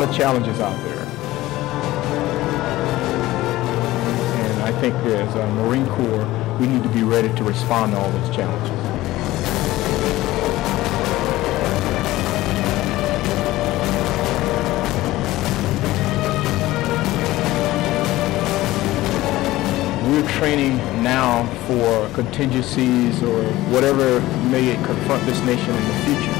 lot of challenges out there. And I think as a Marine Corps, we need to be ready to respond to all those challenges. We're training now for contingencies or whatever may confront this nation in the future.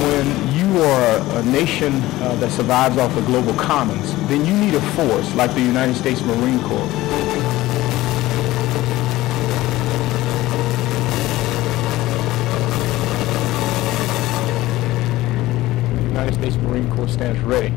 When you are a nation that survives off the global commons, then you need a force like the United States Marine Corps. The United States Marine Corps stands ready.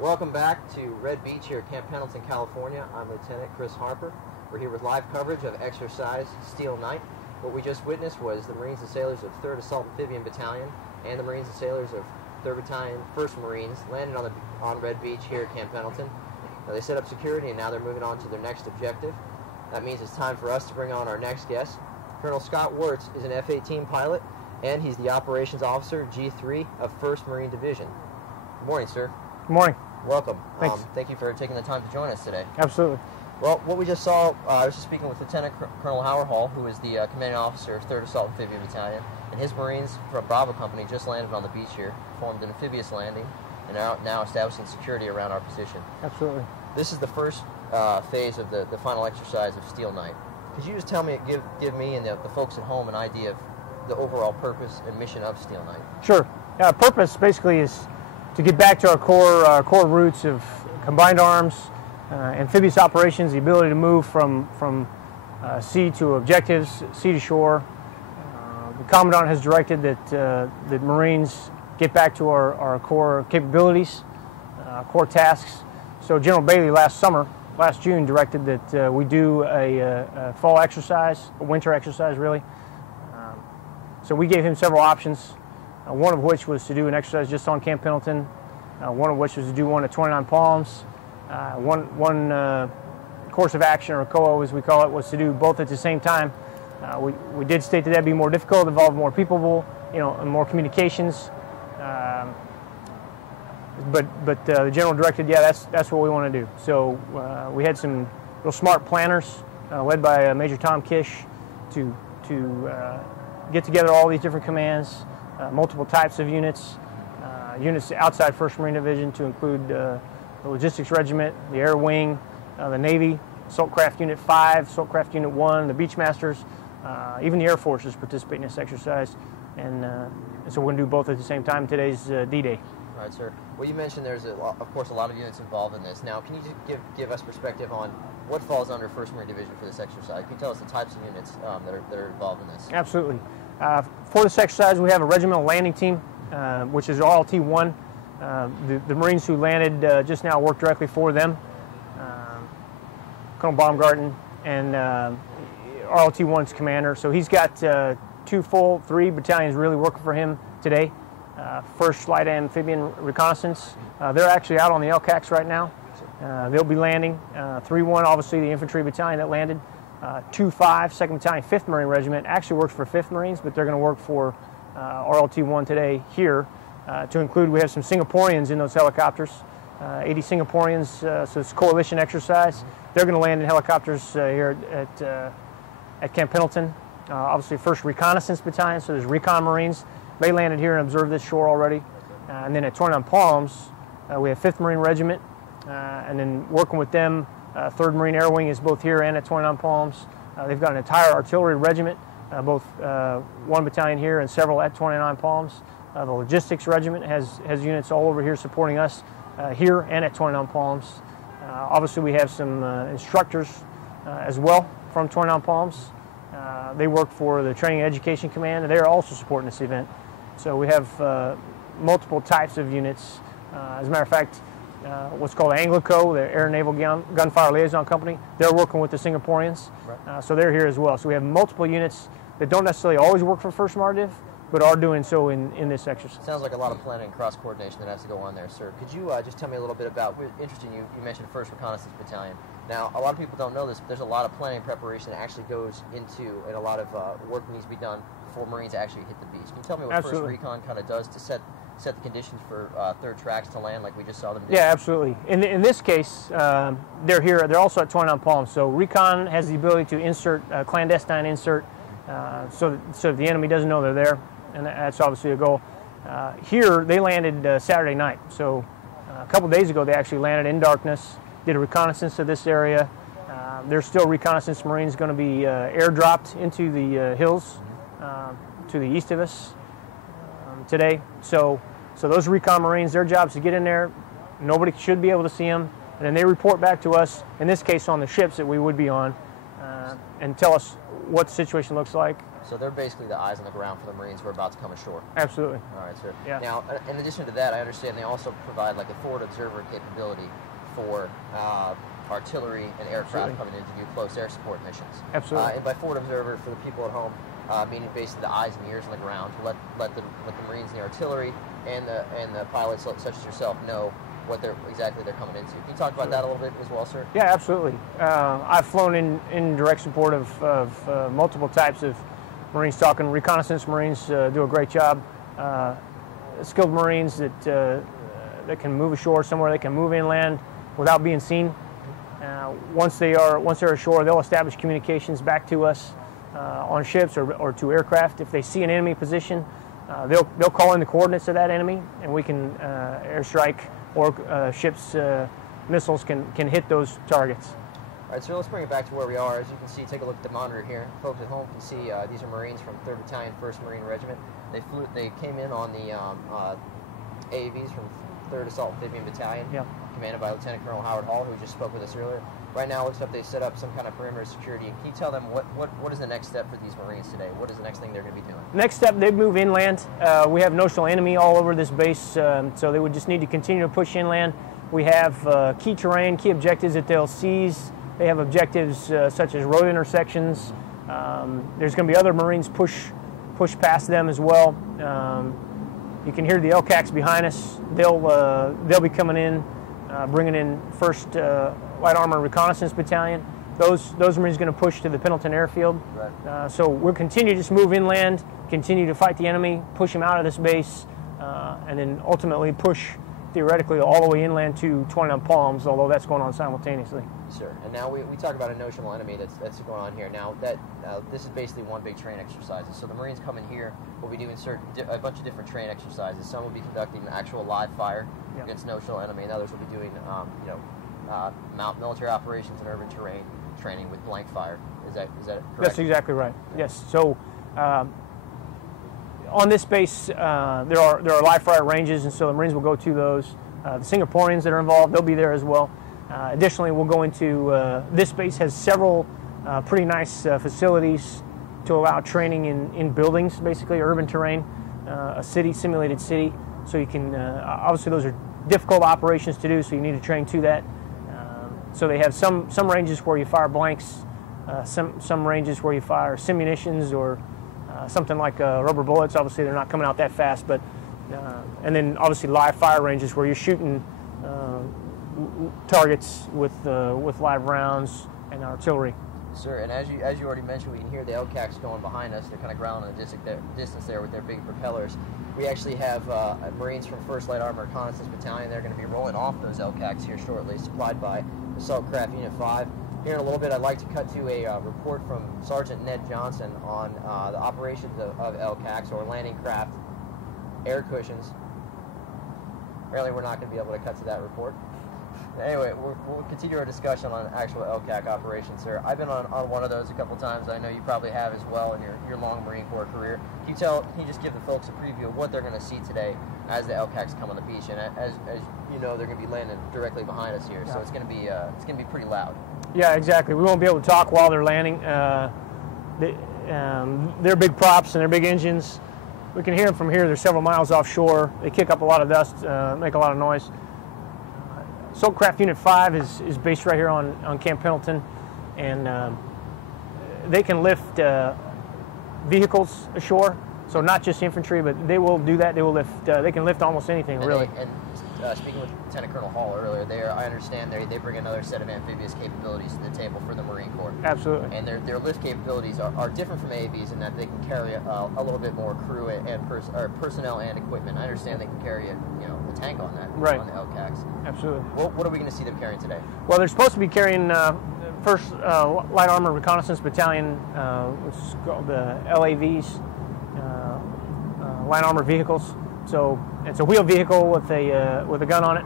Welcome back to Red Beach here at Camp Pendleton, California. I'm Lieutenant Chris Harper. We're here with live coverage of Exercise Steel Night. What we just witnessed was the Marines and sailors of 3rd Assault Amphibian Battalion and the Marines and sailors of 3rd Battalion, 1st Marines landed on Red Beach here at Camp Pendleton. Now, they set up security and now they're moving on to their next objective. That means it's time for us to bring on our next guest. Colonel Scott Wirtz is an F-18 pilot and he's the Operations Officer, G3 of 1st Marine Division. Good morning, sir. Good morning. Welcome. Thanks. Thank you for taking the time to join us today. Absolutely. Well, what we just saw, I was just speaking with Lieutenant Colonel Howard Hall, who is the commanding officer of 3rd Assault Amphibian Battalion, and his Marines from Bravo Company just landed on the beach here, performed an amphibious landing, and are now establishing security around our position. Absolutely. This is the first phase of the final exercise of Steel Night. Could you just tell me, give me and the folks at home an idea of the overall purpose and mission of Steel Night? Sure. Purpose basically is to get back to our core roots of combined arms, amphibious operations, the ability to move from sea to objectives, sea to shore. The Commandant has directed that Marines get back to our core capabilities, core tasks. So General Bailey last June, directed that we do a fall exercise, a winter exercise really. So we gave him several options, one of which was to do an exercise just on Camp Pendleton, one of which was to do one at 29 Palms. One course of action, or COA as we call it, was to do both at the same time. We did state that that'd be more difficult, involve more people, and more communications. But the general directed, yeah, that's what we want to do. So we had some real smart planners, led by Major Tom Kish, to get together all these different commands, multiple types of units, units outside 1st Marine Division to include the Logistics Regiment, the Air Wing, the Navy, Assault Craft Unit 5, Assault Craft Unit 1, the Beachmasters, even the Air Force is participating in this exercise. And so we're going to do both at the same time. Today's D-Day. All right, sir. Well, you mentioned there's, of course, a lot of units involved in this. Now, can you just give us perspective on what falls under 1st Marine Division for this exercise? Can you tell us the types of units that are involved in this? Absolutely. For this exercise, we have a regimental landing team, which is RLT-1. The Marines who landed just now work directly for them. Colonel Baumgarten and RLT-1's commander. So he's got 3 battalions really working for him today. 1st Light Amphibian Reconnaissance. They're actually out on the LCACs right now. They'll be landing. 3-1, obviously the infantry battalion that landed. 2-5, 2nd Battalion, 5th Marine Regiment, actually works for 5th Marines, but they're going to work for RLT-1 today here. To include, we have some Singaporeans in those helicopters, 80 Singaporeans, so it's a coalition exercise. They're going to land in helicopters here at Camp Pendleton. Obviously, 1st Reconnaissance Battalion, so there's Recon Marines. They landed here and observed this shore already. And then at 29 Palms, we have 5th Marine Regiment, and then working with them, 3rd Marine Air Wing is both here and at 29 Palms. They've got an entire artillery regiment, both 1 battalion here and several at 29 Palms. The Logistics Regiment has units all over here supporting us here and at 29 Palms. Obviously, we have some instructors as well from 29 Palms. They work for the Training and Education Command, and they are also supporting this event. So we have multiple types of units. As a matter of fact, what's called Anglico, the Air Naval Gunfire Liaison Company, they're working with the Singaporeans. Right. So they're here as well. So we have multiple units that don't necessarily always work for 1st Mardiv, but are doing so in this exercise. Sounds like a lot of planning and cross coordination that has to go on there, sir. Could you just tell me a little bit about? Interesting, you mentioned 1st Reconnaissance Battalion. Now, a lot of people don't know this, but there's a lot of planning and preparation that actually goes into, and a lot of work needs to be done before Marines actually hit the beach. Can you tell me what Absolutely. 1st Recon kind of does to set the conditions for 3rd Tracks to land like we just saw them do? Yeah, absolutely. In this case, they're here. They're also at 29 Palms. So Recon has the ability to insert clandestine insert, so the enemy doesn't know they're there, and that's obviously a goal. Here they landed Saturday night. So a couple days ago they actually landed in darkness, did a reconnaissance of this area. There's still reconnaissance Marines going to be airdropped into the hills to the east of us today. So those recon Marines, their job is to get in there. Nobody should be able to see them, and then they report back to us, in this case on the ships that we would be on, and tell us what the situation looks like. So they're basically the eyes on the ground for the Marines who are about to come ashore. Absolutely. All right, sir. Yeah. Now, in addition to that, I understand they also provide like a forward observer capability for artillery and aircraft coming in to do close air support missions. Absolutely. And by forward observer, for the people at home, meaning basically the eyes and ears on the ground to let the Marines and the artillery and the pilots such as yourself know what exactly they're coming into. Can you talk about that a little bit as well, sir? Yeah, absolutely. I've flown in direct support of multiple types of Marines. Talking reconnaissance Marines do a great job. Skilled Marines that can move ashore somewhere, they can move inland without being seen. Once they're ashore, they'll establish communications back to us on ships or to aircraft. If they see an enemy position, they'll call in the coordinates of that enemy, and we can airstrike, or ships' missiles can hit those targets. All right, so let's bring it back to where we are. As you can see, take a look at the monitor here. Folks at home can see these are Marines from 3rd Battalion, 1st Marine Regiment. They came in on the AAVs from 3rd Assault Amphibian Battalion, commanded by Lieutenant Colonel Howard Hall, who just spoke with us earlier. Right now, it looks like they set up some kind of perimeter security. Can you tell them what is the next step for these Marines today? What is the next thing they're going to be doing? Next step, they move inland. We have notional enemy all over this base, so they would just need to continue to push inland. We have key terrain, key objectives that they'll seize. They have objectives such as road intersections. There's going to be other Marines push past them as well. You can hear the LCACs behind us. They'll be coming in, bringing in 1st Light Armor Reconnaissance Battalion. Those Marines are going to push to the Pendleton Airfield. Right. So we'll continue to just move inland, continue to fight the enemy, push him out of this base, and then ultimately push theoretically all the way inland to 29 Palms, although that's going on simultaneously. Sure. And now we talk about a notional enemy that's going on here. Now this is basically one big train exercises. So the Marines come in here. We'll be doing a bunch of different train exercises. Some will be conducting actual live fire against notional enemy, and others will be doing military operations and urban terrain training with blank fire. Is that correct? That's exactly right. Yes. So on this base, there are live fire ranges, and so the Marines will go to those. The Singaporeans that are involved, they'll be there as well. Additionally, we'll go into this base has several pretty nice facilities to allow training in buildings, basically urban terrain, a simulated city. So you can obviously those are difficult operations to do, so you need to train to that. So they have some ranges where you fire blanks, some ranges where you fire simunitions or something like rubber bullets. Obviously, they're not coming out that fast, but and then obviously live fire ranges where you're shooting targets with live rounds and artillery. Sir, and as you already mentioned, we can hear the LCACs going behind us. They're kind of ground in the distance there with their big propellers. We actually have Marines from 1st Light Armor Reconnaissance Battalion. They're going to be rolling off those LCACs here shortly, supplied by Assault Craft Unit 5. Here in a little bit, I'd like to cut to a report from Sergeant Ned Johnson on the operations of LCACs, or landing craft air cushions. Apparently, we're not going to be able to cut to that report. Anyway, we'll continue our discussion on actual LCAC operations, sir. I've been on one of those a couple times. I know you probably have as well in your long Marine Corps career. Can you just give the folks a preview of what they're going to see today as the LCACs come on the beach? And as you know, they're going to be landing directly behind us here, so it's going to be pretty loud. Yeah, exactly. We won't be able to talk while they're landing. They're big props and they're big engines. We can hear them from here. They're several miles offshore. They kick up a lot of dust, make a lot of noise. Assault Craft Unit 5 is based right here on Camp Pendleton, and they can lift vehicles ashore. So not just infantry, but they will do that. They will lift. They can lift almost anything, really. Speaking with Lieutenant Colonel Hall earlier, I understand they bring another set of amphibious capabilities to the table for the Marine Corps. Absolutely. And their lift capabilities are different from AAVs in that they can carry a little bit more crew and personnel and equipment. I understand they can carry a tank on that, right, on the LCACs. Absolutely. What are we going to see them carrying today? Well, they're supposed to be carrying First Light Armored Reconnaissance Battalion, which is called the LAVs, Light Armored Vehicles. So it's a wheeled vehicle with a gun on it.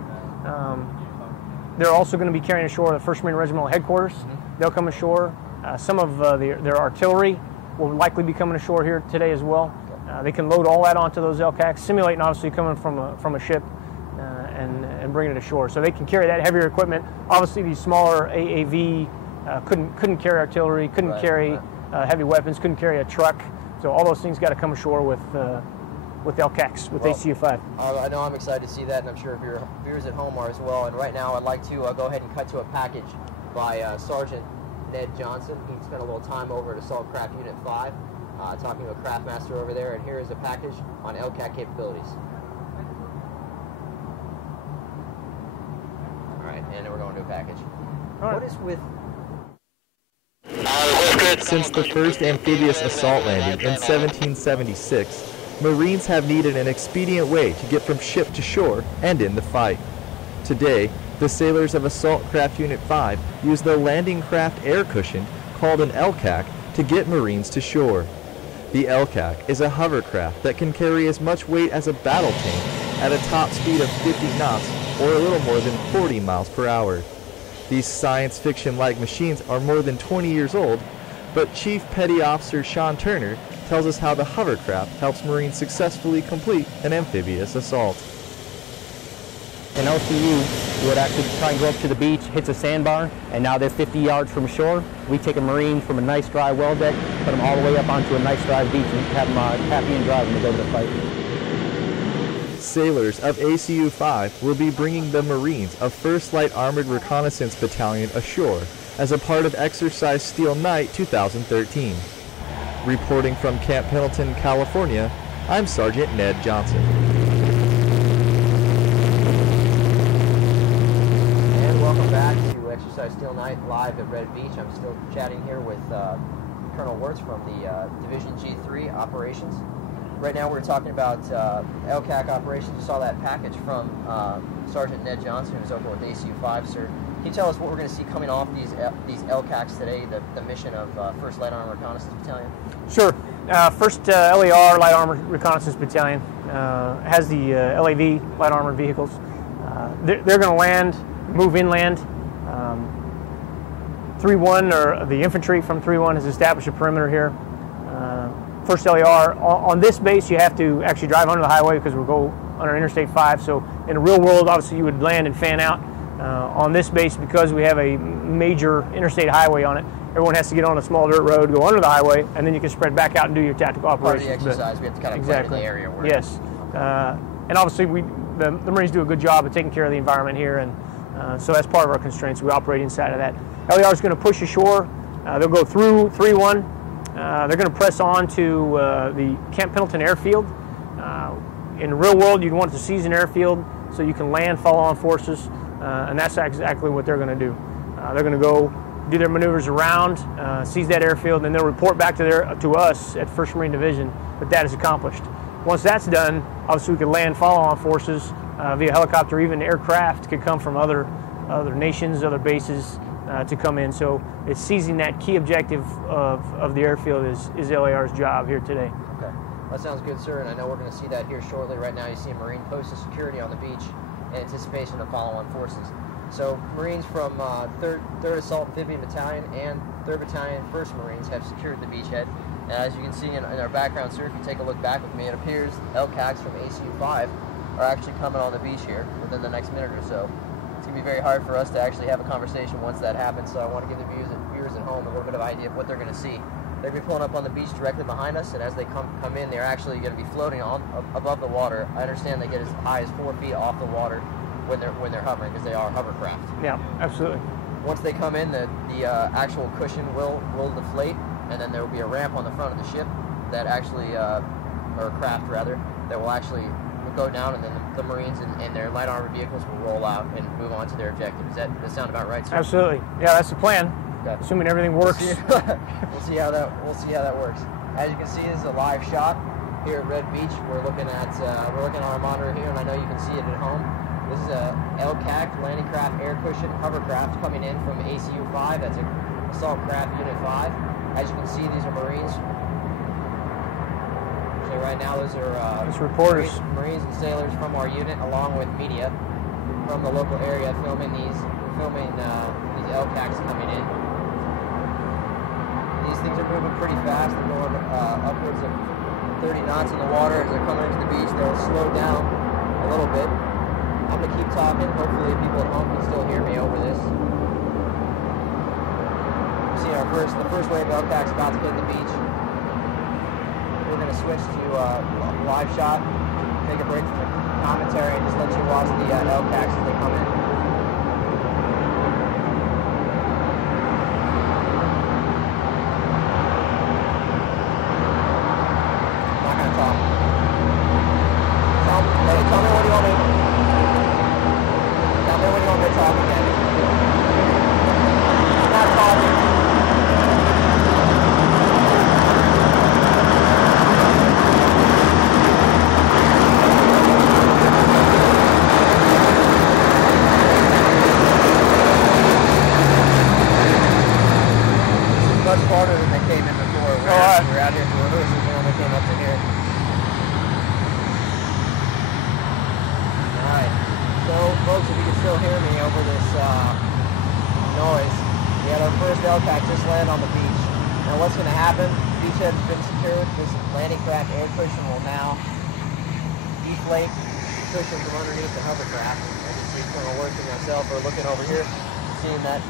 They're also going to be carrying ashore the 1st Marine Regimental Headquarters. Mm-hmm. They'll come ashore. Some of their artillery will likely be coming ashore here today as well. They can load all that onto those LCACs, simulating obviously coming from a ship and bringing it ashore. So they can carry that heavier equipment. Obviously, these smaller AAV couldn't carry artillery, couldn't carry heavy weapons, couldn't carry a truck. So all those things got to come ashore with LCACs, with ACU-5. I know I'm excited to see that, and I'm sure your viewers at home are as well. And right now I'd like to go ahead and cut to a package by Sergeant Ned Johnson. He spent a little time over at Assault Craft Unit 5 talking to a craft master over there, and here is a package on LCAC capabilities. All right, and then we're going to a package. Right. What is with... Since the first amphibious assault landing in 1776, Marines have needed an expedient way to get from ship to shore and in the fight. Today, the sailors of Assault Craft Unit 5 use the landing craft air cushion called an LCAC to get Marines to shore. The LCAC is a hovercraft that can carry as much weight as a battle tank at a top speed of 50 knots or a little more than 40 miles per hour. These science fiction-like machines are more than 20 years old, but Chief Petty Officer Sean Turner tells us how the hovercraft helps Marines successfully complete an amphibious assault. An LCU would actually try and go up to the beach, hits a sandbar, and now they're 50 yards from shore. We take a Marine from a nice dry well deck, put them all the way up onto a nice dry beach, and have them happy and dry when they go to the fight. Sailors of ACU-5 will be bringing the Marines of 1st Light Armored Reconnaissance Battalion ashore as a part of Exercise Steel Night 2013. Reporting from Camp Pendleton, California, I'm Sergeant Ned Johnson. And welcome back to Exercise Steel Night live at Red Beach. I'm still chatting here with Colonel Wirtz from the Division G3 operations. Right now we're talking about LCAC operations. You saw that package from Sergeant Ned Johnson, who's over with ACU-5, sir. Can you tell us what we're going to see coming off these LCACs today, the mission of 1st Light Armored Reconnaissance Battalion? Sure. 1st LAR Light Armored Reconnaissance Battalion has the LAV Light Armored Vehicles. They're going to land, move inland. 3-1, or the infantry from 3-1, has established a perimeter here. 1st LAR, on this base you have to actually drive under the highway because we'll go under Interstate 5. So in the real world, obviously you would land and fan out. On this base, because we have a major interstate highway on it, everyone has to get on a small dirt road, go under the highway, and then you can spread back out and do your tactical operations. Part of the exercise, we have to kind of blend in the area. Where yes. And obviously the Marines do a good job of taking care of the environment here, and so that's part of our constraints. We operate inside of that. LAR is going to push ashore. They'll go through 3-1. They're going to press on to the Camp Pendleton airfield. In the real world, you'd want to seize an airfield so you can land follow-on forces, and that's exactly what they're going to do. They're going to go do their maneuvers around, seize that airfield, and then they'll report back to us at 1st Marine Division that is accomplished. Once that's done, obviously we can land follow-on forces via helicopter. Even aircraft could come from other nations, other bases to come in. So it's seizing that key objective of the airfield is LAR's job here today. Okay, that sounds good, sir, and I know we're going to see that here shortly. Right now you see a Marine post of security on the beach in anticipation of follow-on forces. So Marines from 3rd Assault Amphibian Battalion and 3rd Battalion 1st Marines have secured the beachhead. And as you can see in our background, sir, if you take a look back with me, it appears LCACs from ACU-5 are actually coming on the beach here within the next minute or so. It's going to be very hard for us to actually have a conversation once that happens, so I want to give the viewers at home a little bit of idea of what they're going to see. They're going to be pulling up on the beach directly behind us, and as they come in, they're actually going to be floating above the water. I understand they get as high as 4 feet off the water when they're hovering, because they are hovercraft. Yeah, absolutely. Once they come in, the actual cushion will deflate, and then there will be a ramp on the front of the ship that actually or craft rather, that will actually go down, and then the Marines and their light armor vehicles will roll out and move on to their objective. Does that sound about right, sir? Absolutely. Yeah, that's the plan. Okay. Assuming everything works. We'll see how that works. As you can see, this is a live shot here at Red Beach. We're looking at our monitor here, and I know you can see it at home. This is a LCAC landing craft air cushion hovercraft coming in from ACU 5. That's a Assault Craft Unit 5. As you can see, these are Marines. So right now, those are reporters, Marines and sailors from our unit, along with media from the local area, filming these LCACs coming in. These things are moving pretty fast. They're going upwards of 30 knots in the water. As they're coming into the beach, they'll slow down a little bit. I'm going to keep talking. Hopefully people at home can still hear me over this. You see the first wave of LCACs about to hit the beach. We're going to switch to live shot, take a break from the commentary, and just let you watch the LCACs as they come in. I'm not going to talk. Tell me what you want me. Tell me what you want me to talk again. I'm not talking. Much farther than they came in before. We're out here for rehearsals when they came up to here. Alright, so folks, if you can still hear me over this noise, we had our first LCAC just land on the beach. Now what's going to happen, beachhead's been secured. This landing craft air cushion will now deflate the cushion from underneath the hovercraft. As you see, kind of working myself or looking over here. Seeing that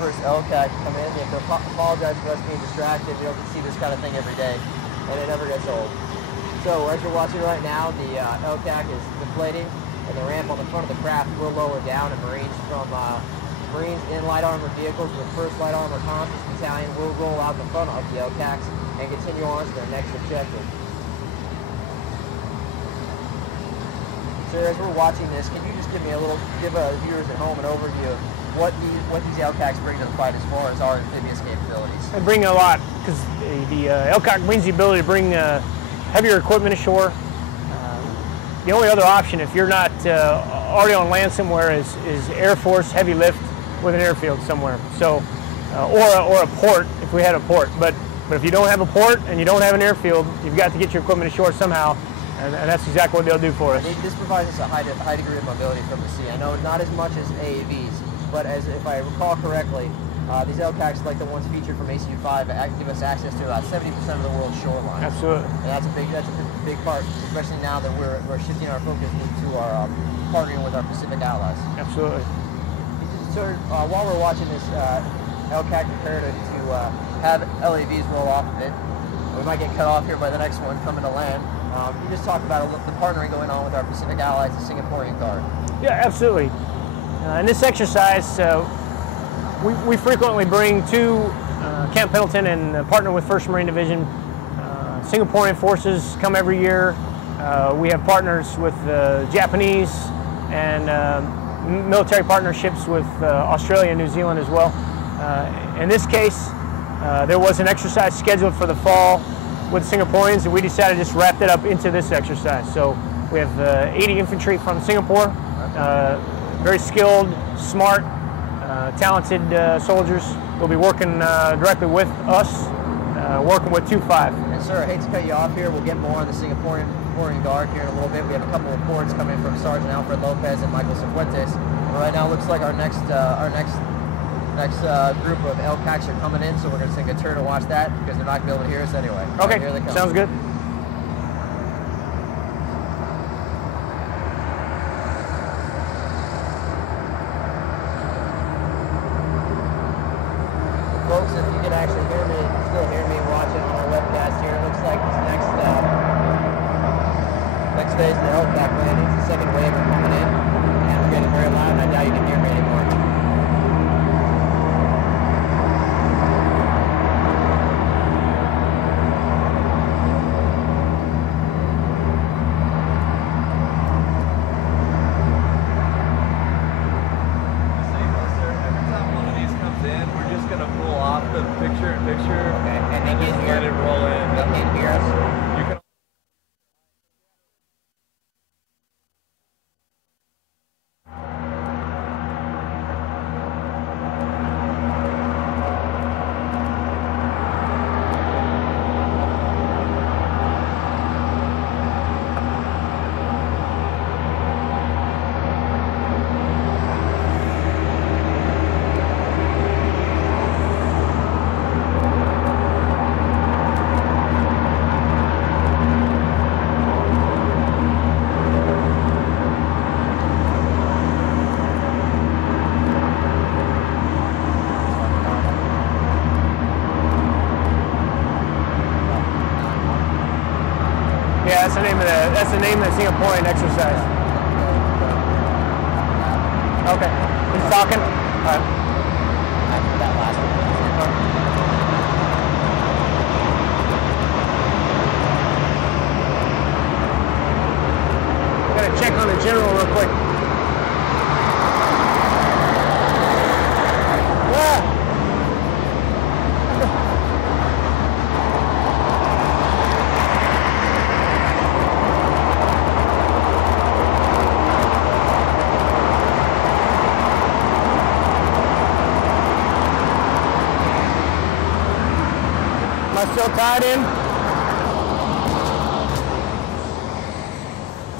first LCAC come in. You have to apologize for us being distracted. You don't see this kind of thing every day, and it never gets old. So as you're watching right now, the LCAC is deflating, and the ramp on the front of the craft will lower down, and Marines in light armor vehicles with 1st Light Armor Reconnaissance Battalion will roll out the front of the LCACs and continue on to their next objective. So as we're watching this, can you just give viewers at home an overview of what these LCACs bring to the fight as far as our amphibious capabilities? They bring a lot, because the LCAC brings the ability to bring heavier equipment ashore. The only other option, if you're not already on land somewhere, is Air Force heavy lift with an airfield somewhere. So, or a port, if we had a port. But if you don't have a port and you don't have an airfield, you've got to get your equipment ashore somehow. And that's exactly what they'll do for us. This provides us a high degree of mobility from the sea. I know not as much as AAVs, but if I recall correctly, these LCACs, like the ones featured from ACU 5, give us access to about 70% of the world's shoreline. Absolutely. And that's a big part, especially now that we're shifting our focus into our partnering with our Pacific allies. Absolutely. So while we're watching this LCAC prepare to have LAVs roll off of it, we might get cut off here by the next one coming to land. You just talked about the partnering going on with our Pacific allies, the Singaporean Guard. Yeah, absolutely. In this exercise, we frequently bring to Camp Pendleton and partner with 1st Marine Division. Singaporean forces come every year. We have partners with Japanese and military partnerships with Australia and New Zealand as well. In this case, there was an exercise scheduled for the fall with the Singaporeans, and we decided to just wrap that up into this exercise. So we have 80 infantry from Singapore, very skilled, smart, talented soldiers. They'll be working directly with us, working with 2-5. And sir, I hate to cut you off here. We'll get more on the Singaporean Guard here in a little bit. We have a couple of reports coming from Sergeant Alfred Lopez and Michael Cifuentes. Right now, it looks like our next group of LCACs are coming in, so we're going to take a turn to watch that because they're not going to be able to hear us anyway. Okay, right, here they come. Sounds good. Folks, if you can actually still hear me watching on our webcast here, it looks like this next phase of the LCAC landing, the second wave are coming in, and we're getting very loud, and I doubt you can hear me anymore. Yeah, that's the name of the Singaporean exercise. Okay. He's talking? All right. After that last one. Gotta check on the general real quick. Yeah. Am I still tied in?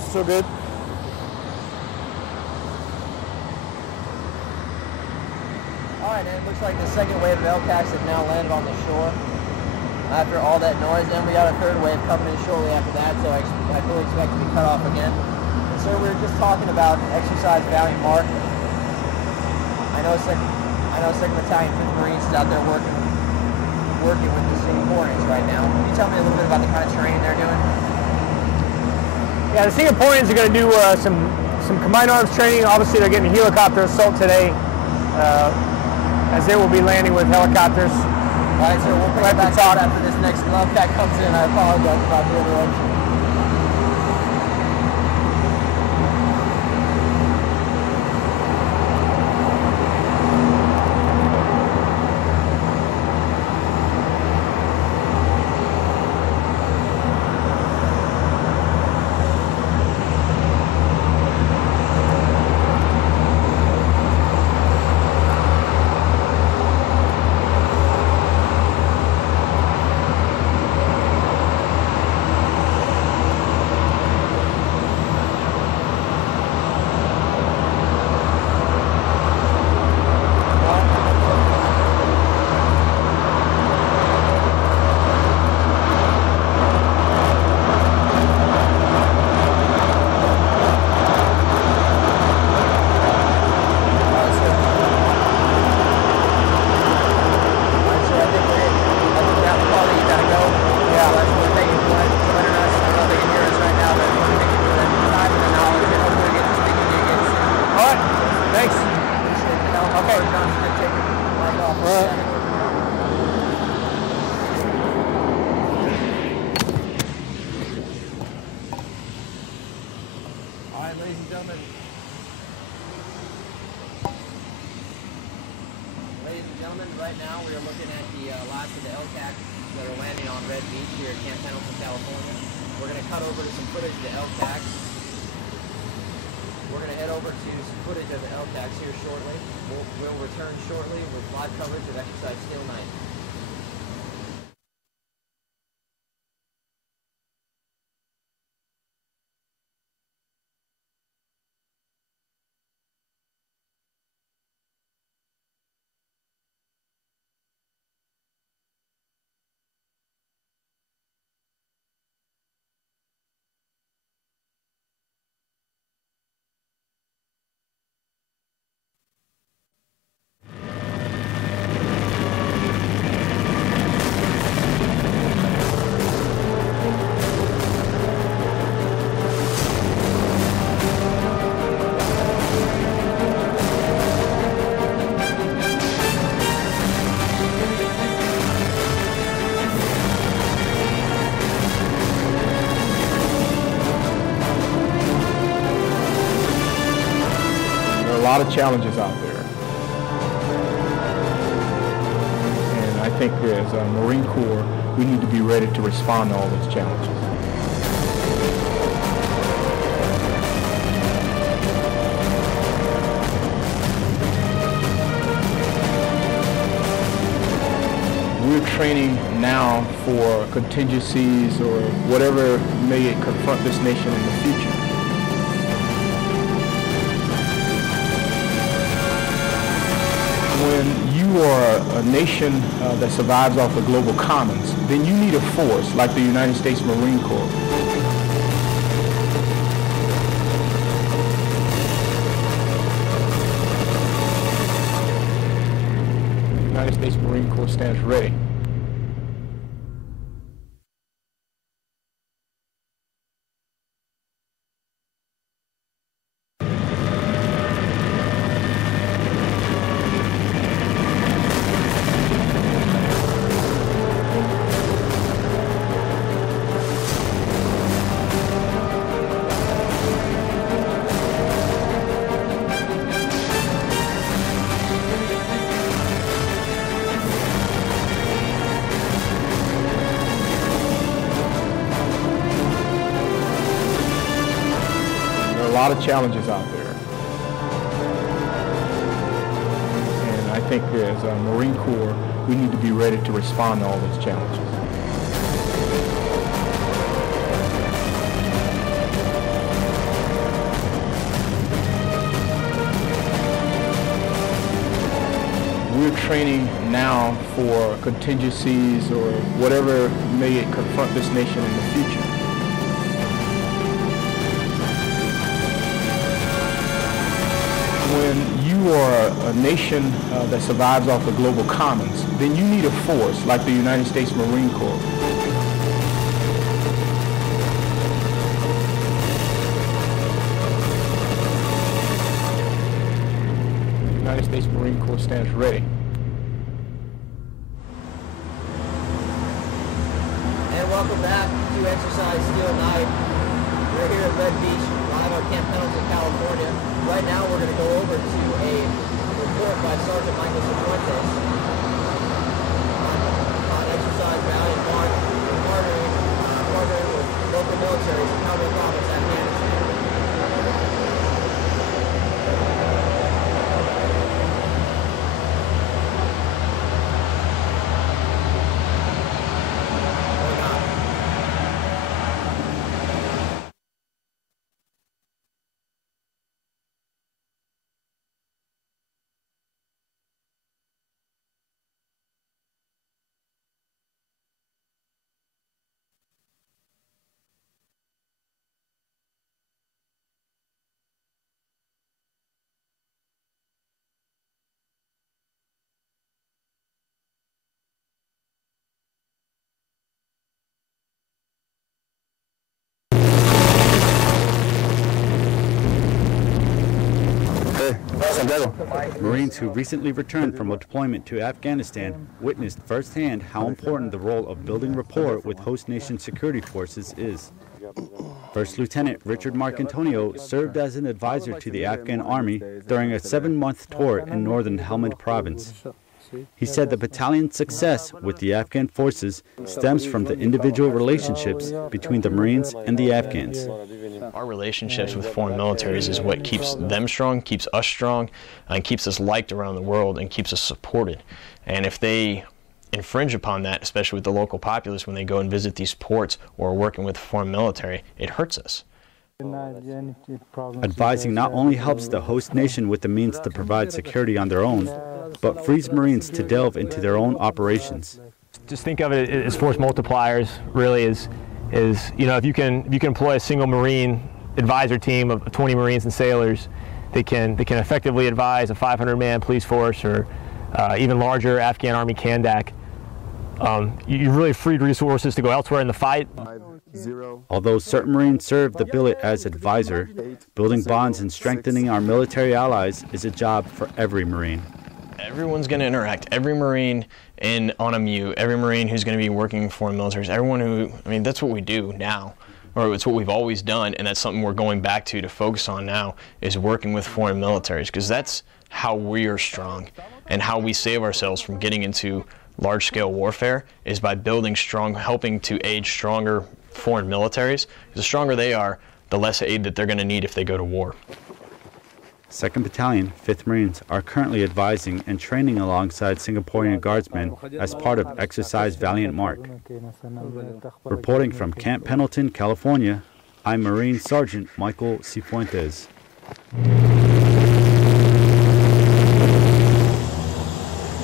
Still good? Alright, and it looks like the second wave of LCACs has now landed on the shore. After all that noise, then we got a third wave coming in shortly after that, so I fully expect to be cut off again. And so we were just talking about exercise Valiant Mark. I know 2nd Battalion 5th Marines is out there working with the Singaporeans right now. Can you tell me a little bit about the kind of training they're doing? Yeah, the Singaporeans are going to do some combined arms training. Obviously, they're getting a helicopter assault today, as they will be landing with helicopters. All right, so we'll pick back up after this next LCAC comes in. I apologize about the interruption. Ladies and gentlemen. Ladies and gentlemen, right now we are looking at the last of the LCACs that are landing on Red Beach here at Camp Pendleton, California. We're going to cut over to some footage of the LCACs. We're going to head over to some footage of the LCACs here shortly. We'll return shortly with live coverage of Exercise Steel Night. A lot of challenges out there, and I think as a Marine Corps, we need to be ready to respond to all those challenges. We're training now for contingencies or whatever may confront this nation in the future. When you are a nation that survives off the global commons, then you need a force like the United States Marine Corps. The United States Marine Corps stands ready lot of challenges out there. And I think as a Marine Corps, we need to be ready to respond to all those challenges. We're training now for contingencies or whatever may confront this nation in the future. When you are a nation that survives off the global commons, then you need a force like the United States Marine Corps. The United States Marine Corps stands ready. And welcome back to Exercise Steel Night. We're here at Red Beach, live on Camp Pendleton, California. Right now we're going to go over to a report by Sergeant Michael Cifuentes on Exercise Valiant March, partnering with local militaries in Kabul Province, Afghanistan. Marines who recently returned from a deployment to Afghanistan witnessed firsthand how important the role of building rapport with host nation security forces is. First Lieutenant Richard Marcantonio served as an advisor to the Afghan Army during a 7-month tour in northern Helmand Province. He said the battalion's success with the Afghan forces stems from the individual relationships between the Marines and the Afghans. Our relationships with foreign militaries is what keeps them strong, keeps us strong, and keeps us liked around the world and keeps us supported. And if they infringe upon that, especially with the local populace when they go and visit these ports or are working with foreign military, it hurts us. Advising not only helps the host nation with the means to provide security on their own, but frees Marines to delve into their own operations. Just think of it as force multipliers. Really, is you know, if you can employ a single Marine advisor team of 20 Marines and sailors, they can effectively advise a 500-man police force or even larger Afghan Army Kandak. You really freed resources to go elsewhere in the fight. Although certain Marines serve the billet as advisor, building bonds and strengthening our military allies is a job for every Marine. Everyone's going to interact. Every Marine on a MU, every Marine who's going to be working for foreign militaries, everyone who, I mean, that's what we do now, or it's what we've always done, and that's something we're going back to focus on now, is working with foreign militaries, because that's how we are strong and how we save ourselves from getting into large-scale warfare is by building strong, helping to aid stronger foreign militaries. The stronger they are, the less aid that they're going to need if they go to war. 2nd Battalion, 5th Marines are currently advising and training alongside Singaporean Guardsmen as part of Exercise Valiant Mark. Reporting from Camp Pendleton, California, I'm Marine Sergeant Michael Cifuentes.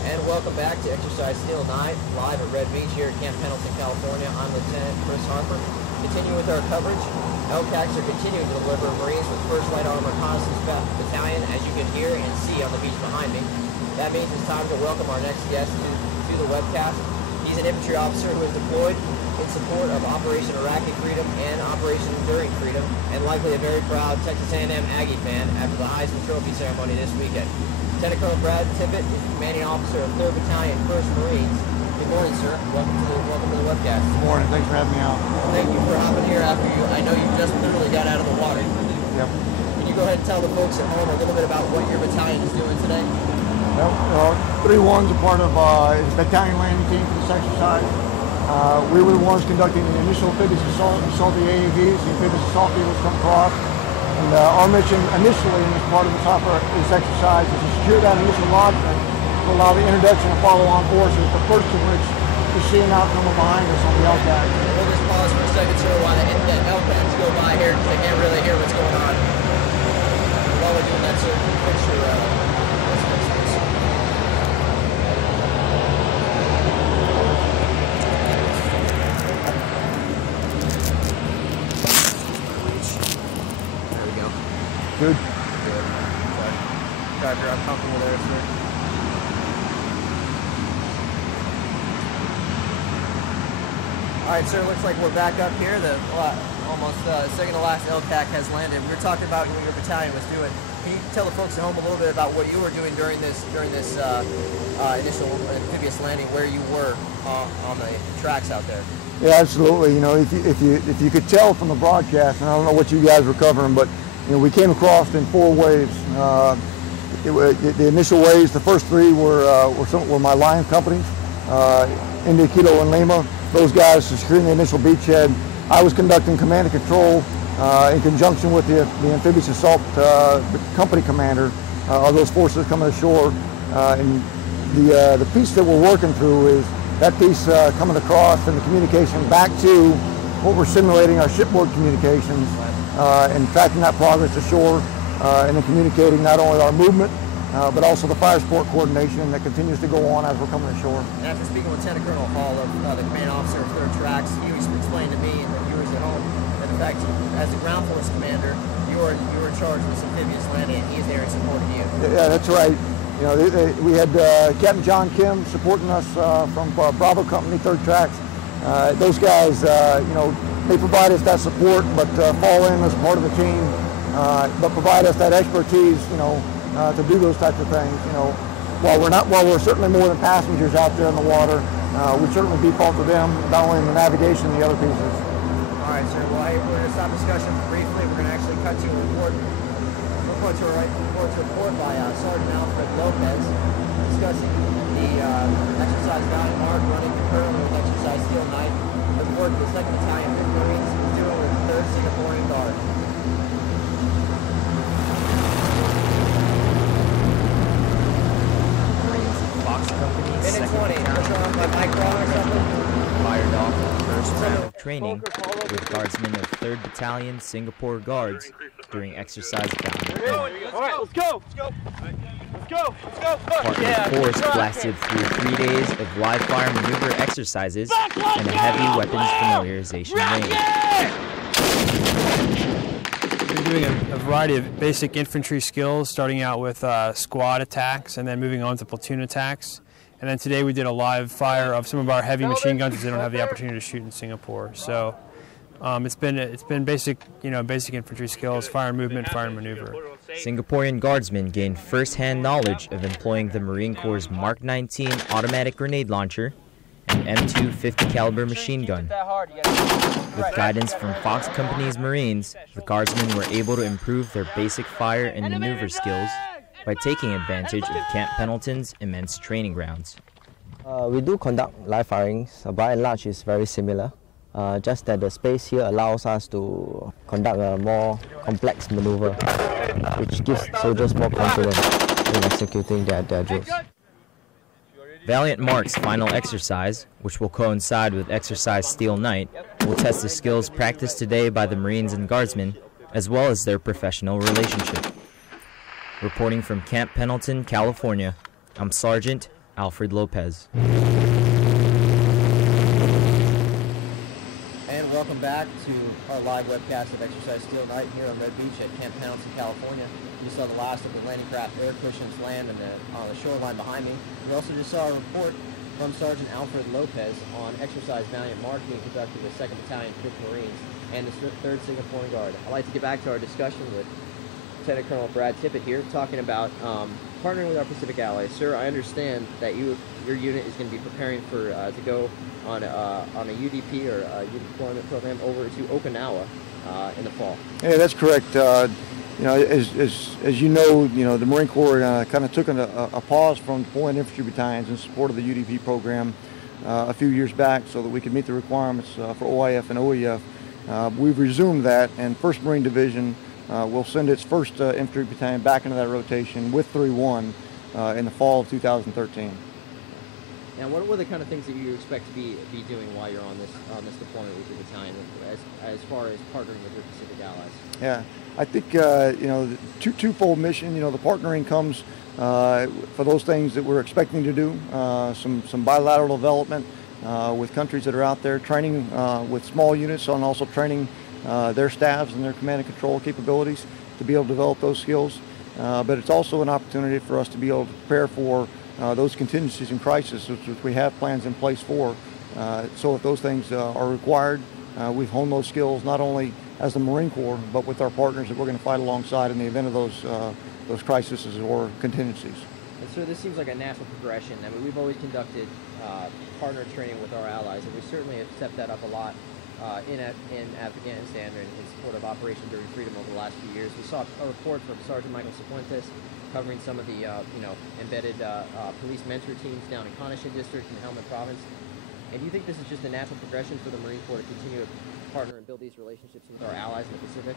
And welcome back to Exercise Steel Night, live at Red Beach here at Camp Pendleton, California. I'm Lieutenant Chris Harper. Continuing with our coverage, LCACs are continuing to deliver Marines with 1st Light Armor Reconnaissance Battalion, as you can hear and see on the beach behind me. That means it's time to welcome our next guest to the webcast. He's an infantry officer who is deployed in support of Operation Iraqi Freedom and Operation Enduring Freedom, and likely a very proud Texas A&M Aggie fan after the Heisman Trophy ceremony this weekend. Lieutenant Colonel Brad Tippett is commanding officer of 3rd Battalion, 1st Marines. Good morning, sir. Welcome to the webcast. Good morning. Thanks for having me out. Thank you for hopping here after you. I know you just literally got out of the water. Yep. Can you go ahead and tell the folks at home a little bit about what your battalion is doing today? Well, 3-1's a part of the battalion landing team for this exercise. We were the ones conducting the initial amphibious assault. You saw the AAVs, the amphibious assault vehicles come across. And our mission initially in this part of this exercise is to secure that initial lodgement to allow the introduction of follow-on forces, the first of which is seeing out coming behind us on the LCAC. We'll just pause for a second, sir, while the LCACs go by here because they can't really hear what's going on. While we're doing that, sir, picture, let's fix this. There we go. Good. Good. Roger, I'm comfortable there, sir. All right, sir, looks like we're back up here. The almost second to last LCAC has landed. We were talking about what your battalion was doing. Can you tell the folks at home a little bit about what you were doing during this initial amphibious landing, where you were on the tracks out there? Yeah, absolutely. You know, if you could tell from the broadcast, and I don't know what you guys were covering, but you know, we came across in 4 waves. The initial waves, the first 3 were my line companies, India, Kilo, and Lima. Those guys securing the initial beachhead. I was conducting command and control in conjunction with the amphibious assault company commander of those forces coming ashore. And the piece that we're working through is that piece coming across and the communication back to what we're simulating our shipboard communications and tracking that progress ashore and then communicating not only our movement but also the fire support coordination that continues to go on as we're coming ashore. And after speaking with Lieutenant Colonel Hall, the command officer of 3rd Tracks, he explained to me and the viewers at home that in fact, as the ground force commander, you were in charge of this amphibious landing, and he's there in support of you. Yeah, that's right. You know, we had Captain John Kim supporting us from Bravo Company, 3rd Tracks. Those guys, you know, they provide us that support, but fall in as part of the team, but provide us that expertise, you know, to do those types of things. You know, while we're certainly more than passengers out there in the water, we certainly default to them, not only in the navigation and the other pieces. All right, sir. Well, we're going to stop discussion briefly. We're going to actually cut to a report. Report by Sergeant Alfred Lopez discussing the exercise Valiant Mark running concurrently with exercise Steel Night. The report the 2nd Battalion 5th Marines is doing with the 3rd Singaporean Guard. Minute 20. What's wrong? My mic wrong or something? Fired off the first round of training with guardsmen of 3rd Battalion Singapore Guards during exercise Valiant Mark. All right, let's go. Partner force blasted through 3 days of live fire maneuver exercises and a heavy weapons familiarization range. We're doing a variety of basic infantry skills, starting out with squad attacks and then moving on to platoon attacks. And then today we did a live fire of some of our heavy machine guns because they don't have the opportunity to shoot in Singapore. So it's been basic, basic infantry skills, fire and movement, fire and maneuver. Singaporean guardsmen gained first-hand knowledge of employing the Marine Corps' Mark 19 automatic grenade launcher and M2 50 caliber machine gun. With guidance from Fox Company's Marines, the guardsmen were able to improve their basic fire and maneuver skills by taking advantage of Camp Pendleton's immense training grounds. We do conduct live firings. By and large, it's very similar. Just that the space here allows us to conduct a more complex maneuver, which gives soldiers more confidence in executing their drills. Valiant Mark's final exercise, which will coincide with exercise Steel Night, will test the skills practiced today by the Marines and Guardsmen, as well as their professional relationship. Reporting from Camp Pendleton, California, I'm Sergeant Alfred Lopez. And welcome back to our live webcast of Exercise Steel Night here on Red Beach at Camp Pendleton, California. You saw the last of the landing craft air cushions land on the shoreline behind me. We also just saw a report from Sergeant Alfred Lopez on Exercise Valiant Mark being conducted with 2nd Battalion 5th Marines and the 3rd Singaporean Guard. I'd like to get back to our discussion with Lieutenant Colonel Brad Tippett here, talking about partnering with our Pacific allies. Sir, I understand that your unit is going to be preparing for to go on a UDP or a youth deployment program over to Okinawa in the fall. Yeah, that's correct. As you know, the Marine Corps kind of took a pause from deploying infantry battalions in support of the UDP program a few years back, so that we could meet the requirements for OIF and OEF. We've resumed that, and 1st Marine Division will send its first infantry battalion back into that rotation with 3-1 in the fall of 2013. And what are the kind of things that you expect to be doing while you're on this deployment with your battalion, as far as partnering with your Pacific allies? Yeah, I think you know, the twofold mission. You know, the partnering comes for those things that we're expecting to do. Some bilateral development with countries that are out there, training with small units, and also training their staffs and their command and control capabilities to be able to develop those skills. But it's also an opportunity for us to be able to prepare for those contingencies and crises, which we have plans in place for. So if those things are required, we've honed those skills not only as the Marine Corps, but with our partners that we're going to fight alongside in the event of those crises or contingencies. And so this seems like a natural progression. I mean, we've always conducted partner training with our allies, and we certainly have stepped that up a lot in Afghanistan and in support of Operation Enduring Freedom over the last few years. We saw a report from Sergeant Michael Cifuentes covering some of the embedded police mentor teams down in Conishan District in Helmand Province. And do you think this is just a natural progression for the Marine Corps to continue to partner and build these relationships with our allies in the Pacific?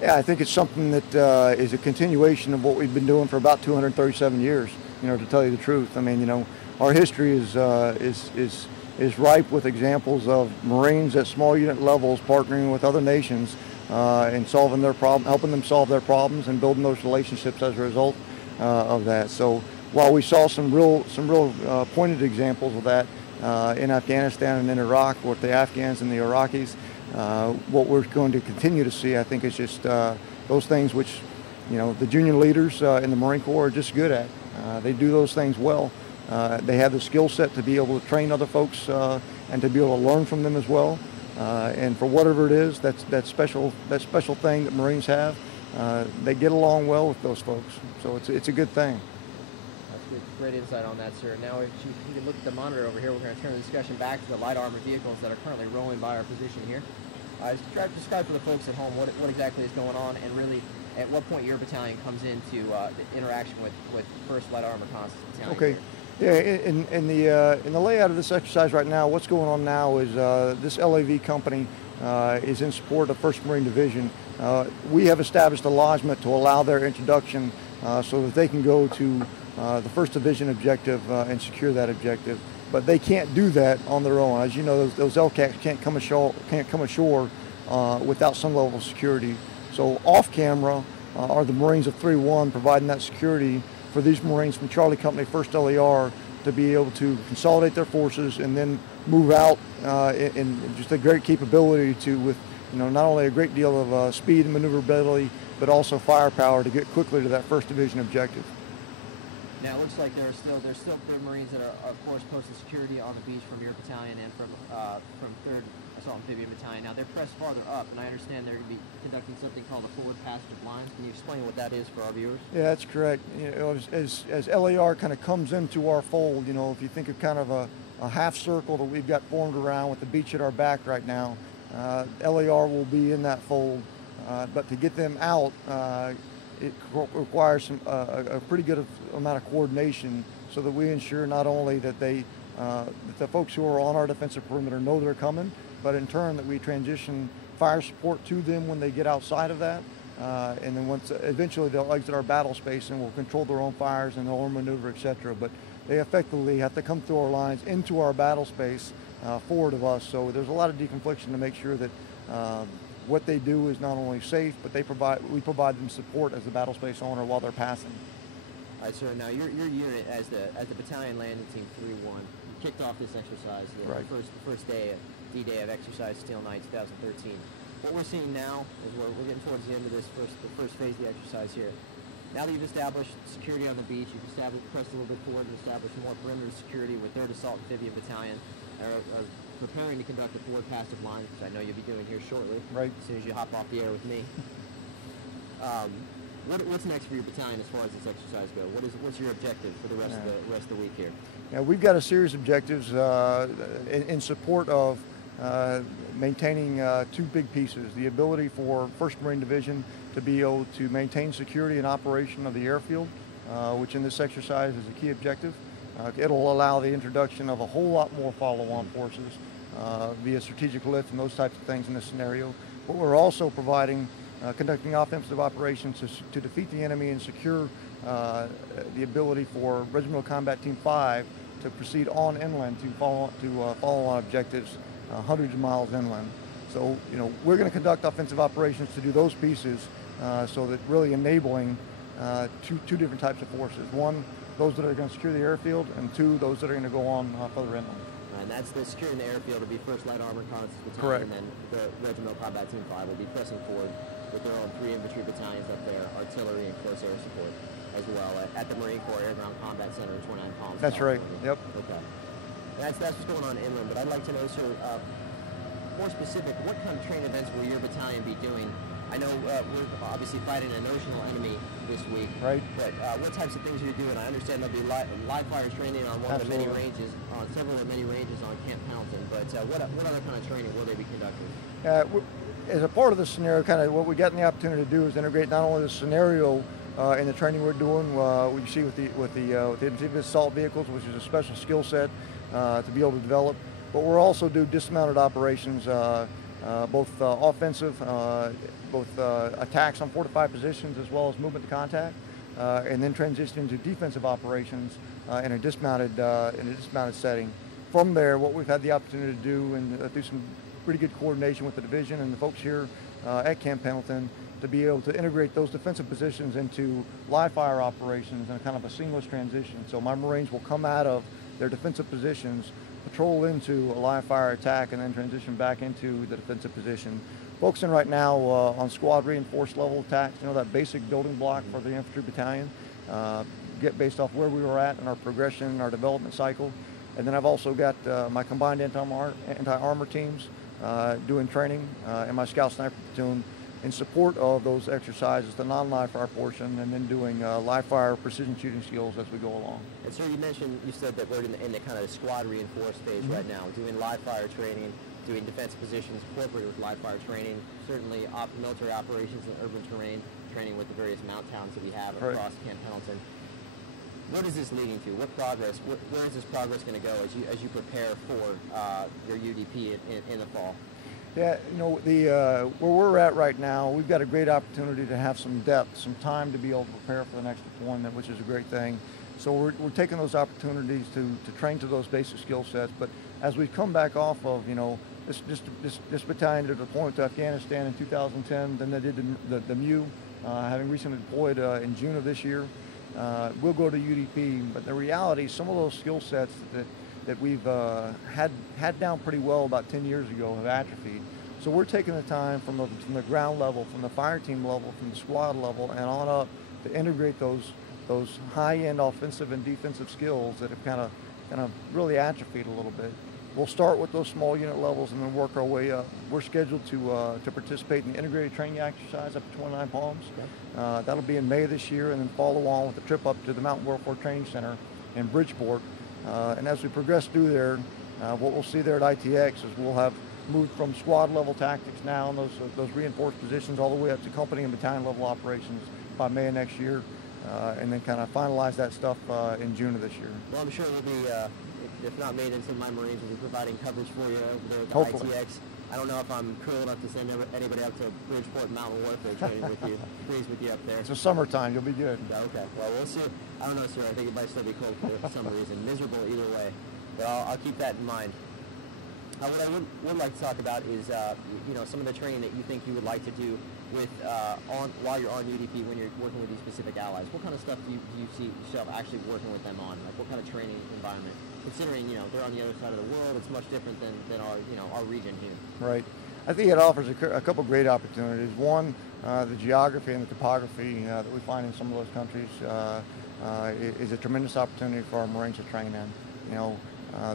Yeah, I think it's something that is a continuation of what we've been doing for about 237 years, you know, to tell you the truth. I mean, you know, our history is ripe with examples of Marines at small unit levels partnering with other nations and solving their problem, helping them solve their problems and building those relationships as a result of that. So while we saw some real pointed examples of that in Afghanistan and in Iraq with the Afghans and the Iraqis, what we're going to continue to see, I think, is just those things which, you know, the junior leaders in the Marine Corps are just good at. They do those things well. They have the skill set to be able to train other folks and to be able to learn from them as well. And for whatever it is, that special thing that Marines have, they get along well with those folks. So it's a good thing. That's good. Great insight on that, sir. Now, if you can look at the monitor over here, we're going to turn the discussion back to the light armored vehicles that are currently rolling by our position here. Describe for the folks at home what exactly is going on, and really at what point your battalion comes into the interaction with 1st Light Armor Reconnaissance Battalion. Okay. Yeah, in the layout of this exercise right now, what's going on now is this LAV company is in support of 1st Marine Division. We have established a lodgment to allow their introduction so that they can go to the 1st Division objective and secure that objective. But they can't do that on their own. As you know, those LCACs can't come ashore without some level of security. So off camera are the Marines of 3-1 providing that security for these Marines from Charlie Company 1st LAR to be able to consolidate their forces and then move out in just a great capability with, you know, not only a great deal of speed and maneuverability, but also firepower to get quickly to that 1st Division objective. Now it looks like there's still Marines that are, of course, posted security on the beach from your battalion and from 3rd Assault Amphibian Battalion. Now they're pressed farther up, and I understand they're going to be conducting something called the forward passage of lines. Can you explain what that is for our viewers? Yeah, that's correct. You know, as LAR kind of comes into our fold, you know, if you think of kind of a half circle that we've got formed around with the beach at our back right now, LAR will be in that fold. But to get them out, it requires a pretty good amount of coordination so that we ensure not only that that the folks who are on our defensive perimeter know they're coming, but in turn that we transition fire support to them when they get outside of that. And then eventually they'll exit our battle space and we'll control their own fires and their own maneuver, etc. But they effectively have to come through our lines into our battle space forward of us. So there's a lot of deconfliction to make sure that what they do is not only safe, but we provide them support as the battle space owner while they're passing. All right, sir. Now your unit as the battalion landing team 3-1, you kicked off this exercise the first day, D-Day of Exercise Steel Night 2013. What we're seeing now is we're getting towards the end of the first phase of the exercise here. Now that you've established security on the beach, you've pressed a little bit forward and established more perimeter security with 3rd Assault Amphibian Battalion. Are preparing to conduct a forward pass of lines, which I know you'll be doing here shortly. Right. As soon as you hop off the air with me. What's next for your battalion as far as this exercise goes? What's your objective for the rest of the week here? Yeah, we've got a series of objectives in support of maintaining 2 big pieces: the ability for 1st Marine Division to be able to maintain security and operation of the airfield, which in this exercise is a key objective. It'll allow the introduction of a whole lot more follow-on forces via strategic lift and those types of things in this scenario. But we're also providing conducting offensive operations to defeat the enemy and secure the ability for Regimental Combat Team 5 to proceed on inland to follow on objectives hundreds of miles inland. So, we're going to conduct offensive operations to do those pieces, so that really enabling two different types of forces. One, those that are going to secure the airfield, and two, those that are going to go on further inland. And that's the securing the airfield will be 1st Light Armored Reconnaissance Battalion, Correct. and then the Regimental Combat Team 5 will be pressing forward with their own 3 infantry battalions up there, artillery and close air support as well at the Marine Corps Air Ground Combat Center in 29 Palms. That's right. California. Yep. Okay. That's what's going on inland, but I'd like to know, sir, more specific, what kind of training events will your battalion be doing? I know we're obviously fighting a notional enemy this week, right? But what types of things are you doing? I understand there'll be live fire training on one of the many ranges, on several of the many ranges on Camp Pendleton. But what other kind of training will they be conducting? As a part of the scenario, kind of what we got the opportunity to do is integrate not only the scenario in the training we're doing, we see with the amphibious assault vehicles, which is a special skill set to be able to develop, but we'll also do dismounted operations, both offensive, both attacks on fortified positions as well as movement to contact, and then transition to defensive operations in a dismounted setting. From there, what we've had the opportunity to do and do some pretty good coordination with the division and the folks here at Camp Pendleton to be able to integrate those defensive positions into live fire operations in a kind of a seamless transition. So my Marines will come out of their defensive positions, patrol into a live fire attack, and then transition back into the defensive position. Focusing right now on squad reinforced level attacks, that basic building block for the infantry battalion, get based off where we were at in our progression, in our development cycle. And then I've also got my combined anti-armor teams doing training in my Scout Sniper platoon in support of those exercises, the non-live fire portion, and then doing live fire precision shooting skills as we go along. And sir, you said that we're in the kind of squad reinforced phase right now, doing live fire training, doing defense positions incorporated with live fire training, certainly military operations in urban terrain, training with the various mount towns that we have across Camp Pendleton. What is this leading to? What progress? Where is this progress going to go as you prepare for your UDP in the fall? Yeah, where we're at right now, we've got a great opportunity to have some depth, some time to be able to prepare for the next deployment, which is a great thing. So we're taking those opportunities to train to those basic skill sets. But as we come back off of, this battalion did a deployment to Afghanistan in 2010, then they did the MU, having recently deployed in June of this year. We'll go to UDP, but the reality, some of those skill sets that we've had down pretty well about 10 years ago have atrophied. So we're taking the time from the ground level, from the fire team level, from the squad level, and on up to integrate those high-end offensive and defensive skills that have kind of really atrophied a little bit. We'll start with those small unit levels and then work our way up. We're scheduled to participate in the integrated training exercise up to 29 Palms. That'll be in May of this year, and then follow on with the trip up to the Mountain Warfare Training Center in Bridgeport. And as we progress through there, what we'll see there at ITX is we'll have moved from squad level tactics now in those reinforced positions all the way up to company and battalion level operations by May of next year, and then kind of finalize that stuff in June of this year. Well, I'm sure we'll be, if not made into my Marines, will be providing coverage for you over there at the Hopefully. ITX. I don't know if I'm cool enough to send anybody up to Bridgeport Mountain Warfare training with you. Please with you up there. It's the summertime. You'll be good. Okay. Well, we'll see. I don't know, sir. I think it might still be cold for some reason. Miserable either way. But I'll keep that in mind. What I would like to talk about is, some of the training that you think you would like to do with while you're on UDP when you're working with these specific allies. What kind of stuff do you see yourself actually working with them on? Like what kind of training environment? Considering they're on the other side of the world, it's much different than our region here. Right. I think it offers a couple great opportunities. One, the geography and the topography that we find in some of those countries is a tremendous opportunity for our Marines to train in.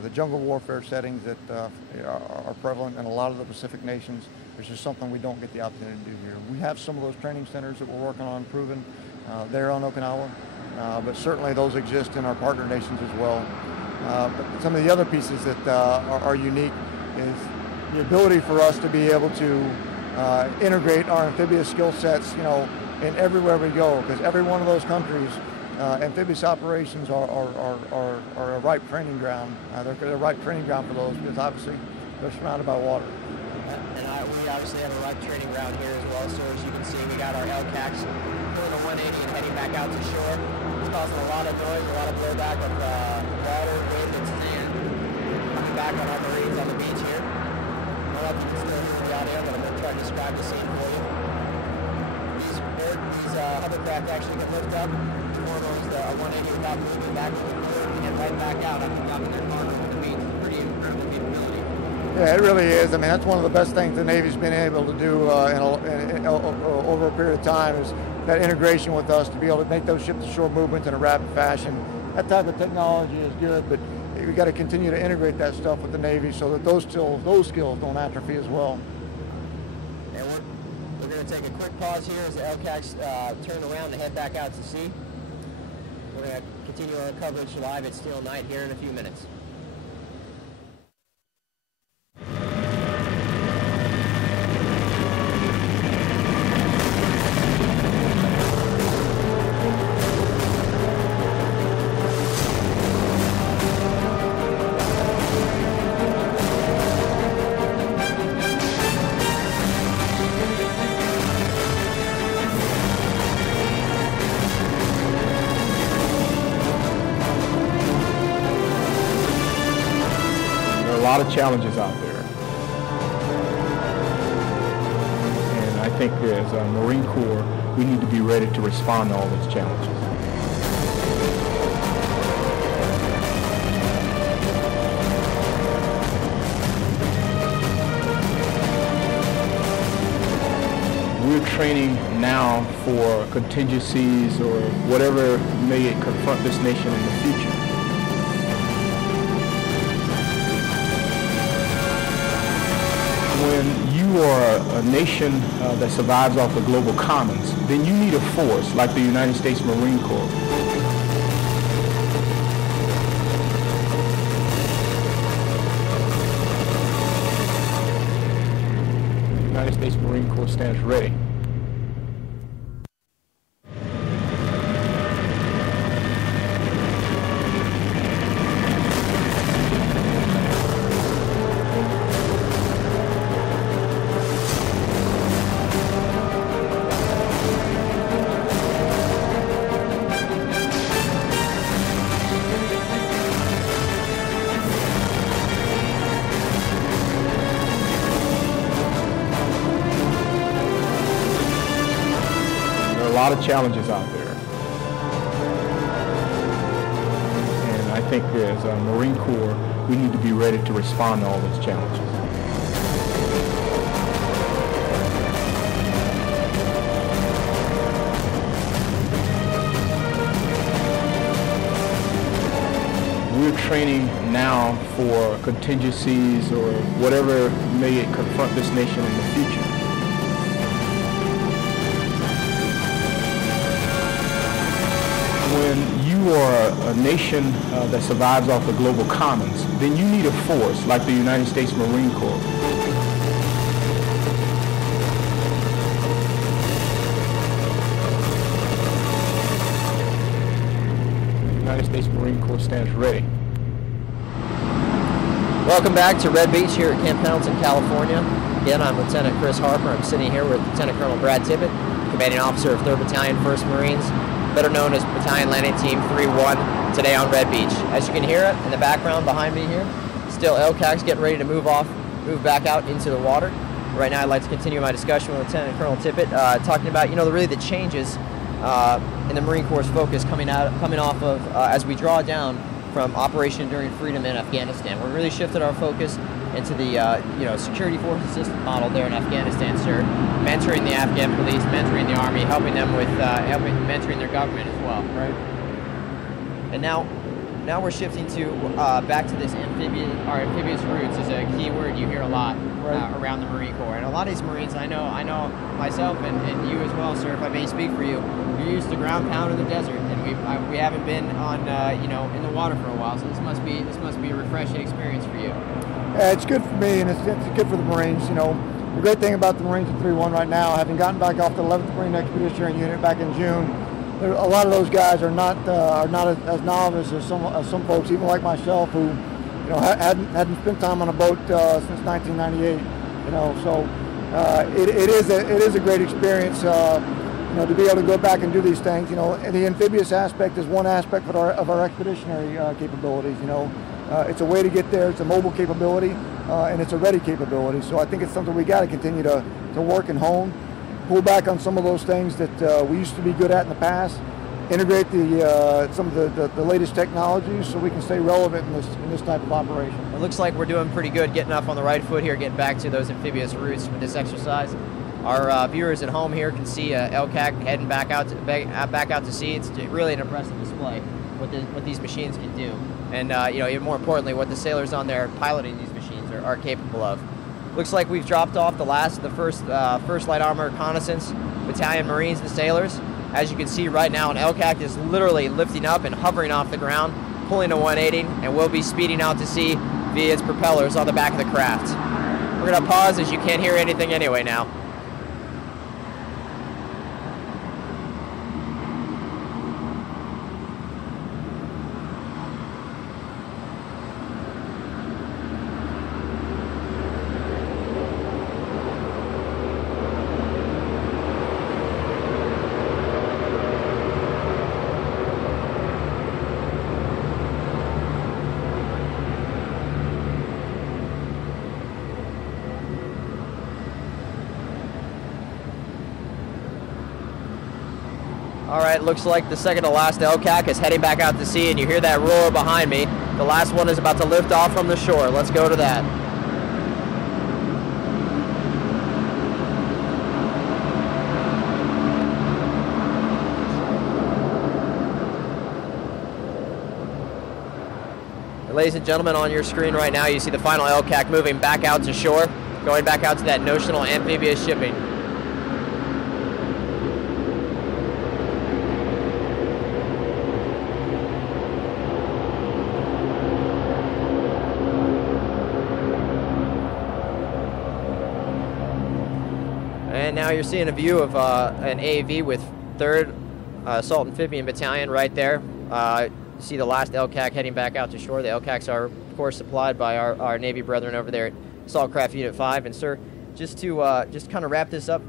The jungle warfare settings that are prevalent in a lot of the Pacific nations, there's just something we don't get the opportunity to do here. We have some of those training centers that we're working on improving there on Okinawa, but certainly those exist in our partner nations as well. But some of the other pieces that are unique is the ability for us to be able to integrate our amphibious skill sets, in everywhere we go, because every one of those countries, amphibious operations are a ripe training ground. They're a ripe training ground for those because obviously they're surrounded by water. And we obviously have a ripe training ground here as well, sir, as you can see. we got our LCACs pulling a 180 and heading back out to shore. It's causing a lot of noise, a lot of blowback of water, wind, and sand coming back on our Marines on the beach here. I don't know if you can still hear the audio, but I'm going to try to describe the scene for you. These hovercraft actually can lift up, perform a 180 without moving back to the floor, and get right back out in their corner on the beach. It's pretty incredible capability. Yeah, it really is. I mean, that's one of the best things the Navy's been able to do over a period of time is that integration with us to be able to make those ship-to-shore movements in a rapid fashion. That type of technology is good, but we got to continue to integrate that stuff with the Navy so that those skills don't atrophy as well. And we're going to take a quick pause here as the LCACs turn around and head back out to sea. We're going to continue our coverage live at Steel Night here in a few minutes. A lot of challenges out there, and I think as a Marine Corps we need to be ready to respond to all those challenges. We're training now for contingencies or whatever may confront this nation in the future. When you are a nation that survives off the global commons, then you need a force like the United States Marine Corps. The United States Marine Corps stands ready. A lot of challenges out there, and I think as a Marine Corps we need to be ready to respond to all those challenges. We're training now for contingencies or whatever may confront this nation in the future. When you are a nation that survives off the global commons, then you need a force like the United States Marine Corps. The United States Marine Corps stands ready. Welcome back to Red Beach here at Camp Pendleton, California. Again, I'm Lieutenant Chris Harper. I'm sitting here with Lieutenant Colonel Brad Tippett, Commanding Officer of 3rd Battalion, 1st Marines, better known as Battalion Landing Team 3-1, today on Red Beach. As you can hear it in the background behind me here, still LCACs getting ready to move back out into the water. Right now I'd like to continue my discussion with Lieutenant Colonel Tippett, talking about, really the changes in the Marine Corps' focus coming off of, as we draw down from Operation Enduring Freedom in Afghanistan. We're really shifted our focus into the security force assistant model there in Afghanistan, sir. Mentoring the Afghan police, mentoring the Army, helping them with mentoring their government as well. Right. And now we're shifting to back to this amphibious roots is a key word you hear a lot around the Marine Corps. And a lot of these Marines, I know myself and you as well, sir, if I may speak for you, you're used to ground pound in the desert, and we haven't been on in the water for a while. So this must be a refreshing experience for you. Yeah, it's good for me, and it's good for the Marines. The great thing about the Marines at 3-1 right now, having gotten back off the 11th Marine Expeditionary Unit back in June, a lot of those guys are not as novice as some folks, even like myself, who hadn't spent time on a boat since 1998. So it is a great experience. You know, to be able to go back and do these things. You know, and the amphibious aspect is one aspect of our expeditionary capabilities. You know, it's a way to get there. It's a mobile capability, and it's a ready capability. So I think it's something we got to continue to work and hone, pull back on some of those things that we used to be good at in the past, integrate some of the latest technologies so we can stay relevant in this type of operation. It looks like we're doing pretty good getting up on the right foot here, getting back to those amphibious routes with this exercise. Our viewers at home here can see LCAC heading back out to sea. It's really an impressive display what these machines can do, and you know, even more importantly, what the sailors on there piloting these machines are capable of. Looks like we've dropped off the first Light Armor Reconnaissance Battalion Marines and sailors. As you can see right now, an LCAC is literally lifting up and hovering off the ground, pulling to 180, and will be speeding out to sea via its propellers on the back of the craft. We're going to pause as you can't hear anything anyway now. All right, looks like the second to last LCAC is heading back out to sea, and you hear that roar behind me. The last one is about to lift off from the shore. Let's go to that. Ladies and gentlemen, on your screen right now, you see the final LCAC moving back out to shore, going back out to that notional amphibious shipping. And now you're seeing a view of an AAV with 3rd Assault Amphibian Battalion right there. You see the last LCAC heading back out to shore. The LCACs are, of course, supplied by our Navy brethren over there at Assault Craft Unit 5. And, sir, just to just kind of wrap this up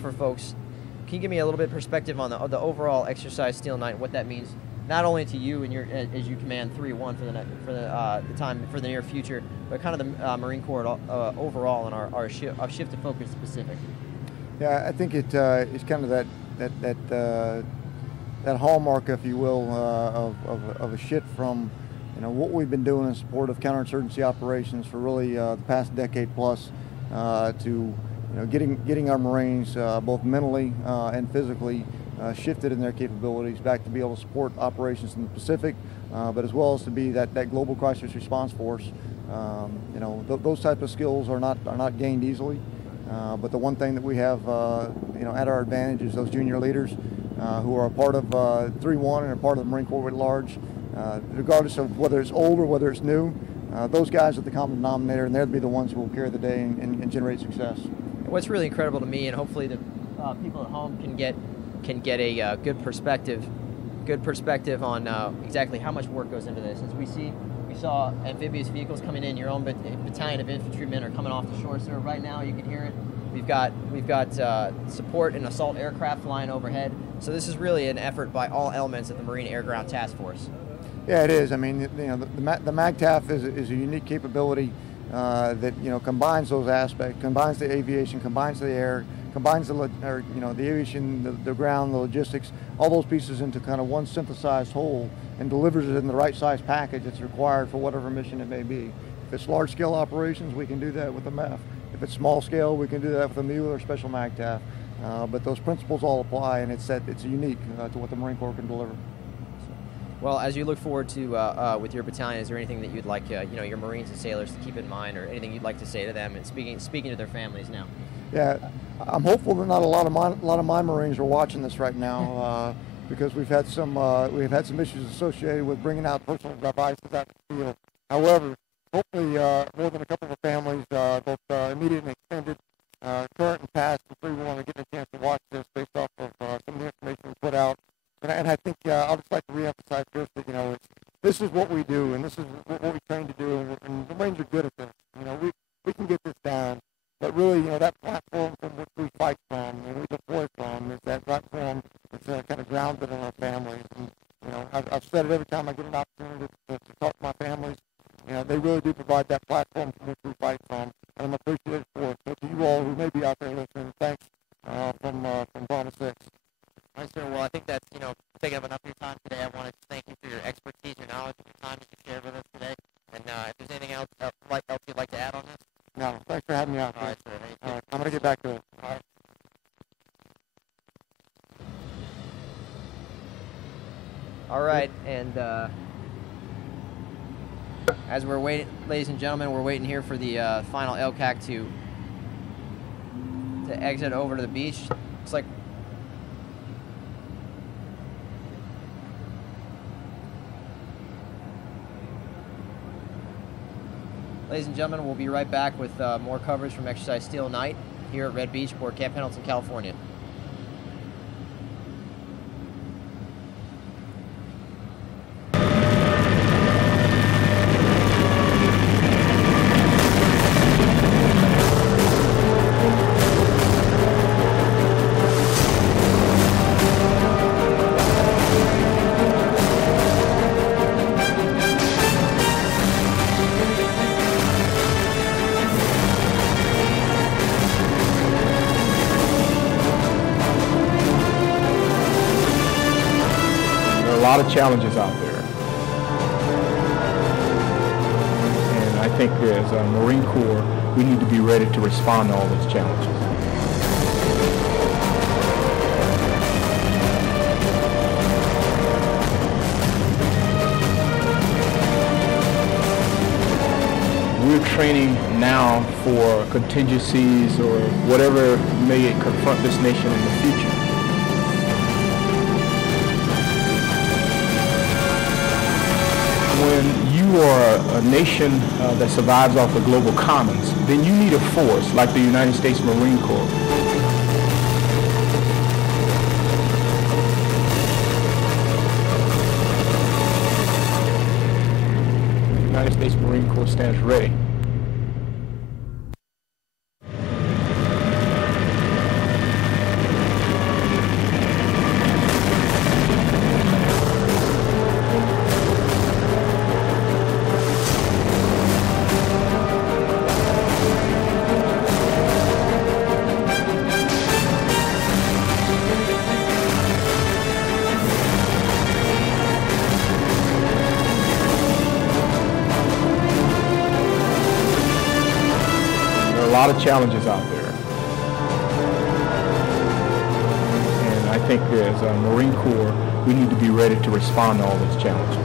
for folks, can you give me a little bit of perspective on the overall exercise Steel Knight and what that means, not only to you and as you command 3-1 for the near future, but kind of the Marine Corps overall and our shift to focus specific? Yeah, I think it's kind of that hallmark, if you will, of a shift from, you know, what we've been doing in support of counterinsurgency operations for really the past decade plus, to, you know, getting our Marines both mentally and physically shifted in their capabilities back to be able to support operations in the Pacific, but as well as to be that global crisis response force. You know, those type of skills are not gained easily. But the one thing that we have, you know, at our advantage is those junior leaders who are a part of 3-1 and a part of the Marine Corps at large. Regardless of whether it's old or whether it's new, those guys are the common denominator, and they'll be the ones who will carry the day and generate success. What's really incredible to me, and hopefully the people at home can get a good perspective on exactly how much work goes into this. As we saw amphibious vehicles coming in. Your own battalion of infantrymen are coming off the shore, sir. Right now, you can hear it. We've got support and assault aircraft flying overhead. So this is really an effort by all elements of the Marine Air Ground Task Force. Yeah, it is. I mean, you know, the MAGTF is a unique capability that, you know, combines those aspects, combines the aviation, combines the air, combines the aviation, the ground, the logistics, all those pieces into kind of one synthesized whole, and delivers it in the right size package that's required for whatever mission it may be. If it's large scale operations, we can do that with the MEF. If it's small scale, we can do that with a MULA or Special MAGTF. But those principles all apply, and it's unique to what the Marine Corps can deliver. Well, as you look forward to with your battalion, is there anything that you'd like your Marines and sailors to keep in mind, or anything you'd like to say to them, and speaking to their families now? Yeah, I'm hopeful that not a lot of my Marines are watching this right now, because we've had some issues associated with bringing out personal devices out of the field. However, hopefully more than a couple of families, both immediate and extended, current and past, and 3-1 are getting a chance to watch this based off of some of the information we put out. And I think I'll just like to reemphasize first that, you know, this is what we do, and this is what we train to do, and the Marines are good at this. You know, we can get this down, but really, you know, that platform grounded in our families. And, you know, I've said it every time I get an opportunity to talk to my families. You know, they really do provide that platform from which we fight from, and I'm appreciative for it. So to you all who may be out there listening, thanks from Brahma 6. All right, sir. Well, I think that's, you know, taking up enough of your time today. I want to thank you for your expertise, your knowledge, and your time that you shared with us today. And if there's anything else you'd like to add on this? No, thanks for having me out. All right, sir. All right, I'm going to get back to it. All right. All right, and as we're waiting, ladies and gentlemen, we're waiting here for the final LCAC to exit over to the beach. It's like ladies and gentlemen, we'll be right back with more coverage from Exercise Steel Night here at Red Beach aboard Camp Pendleton, California. A lot of challenges out there, and I think as a Marine Corps we need to be ready to respond to all those challenges. We're training now for contingencies or whatever may confront this nation in the future. When you are a nation that survives off the global commons, then you need a force like the United States Marine Corps. The United States Marine Corps stands ready. A lot of challenges out there, and I think as a Marine Corps we need to be ready to respond to all those challenges.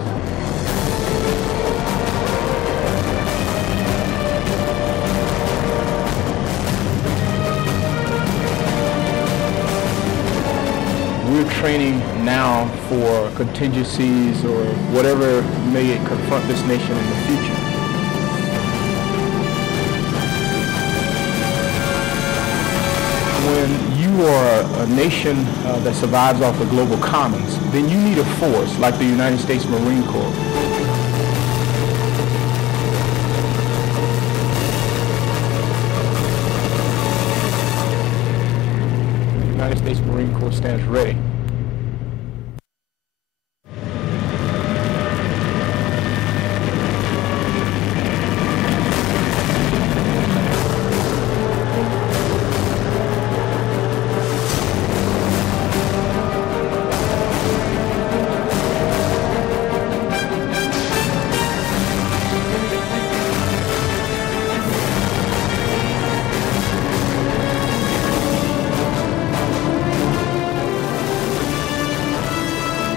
We're training now for contingencies or whatever may confront this nation in the future. When you are a nation that survives off the global commons, then you need a force like the United States Marine Corps. The United States Marine Corps stands ready.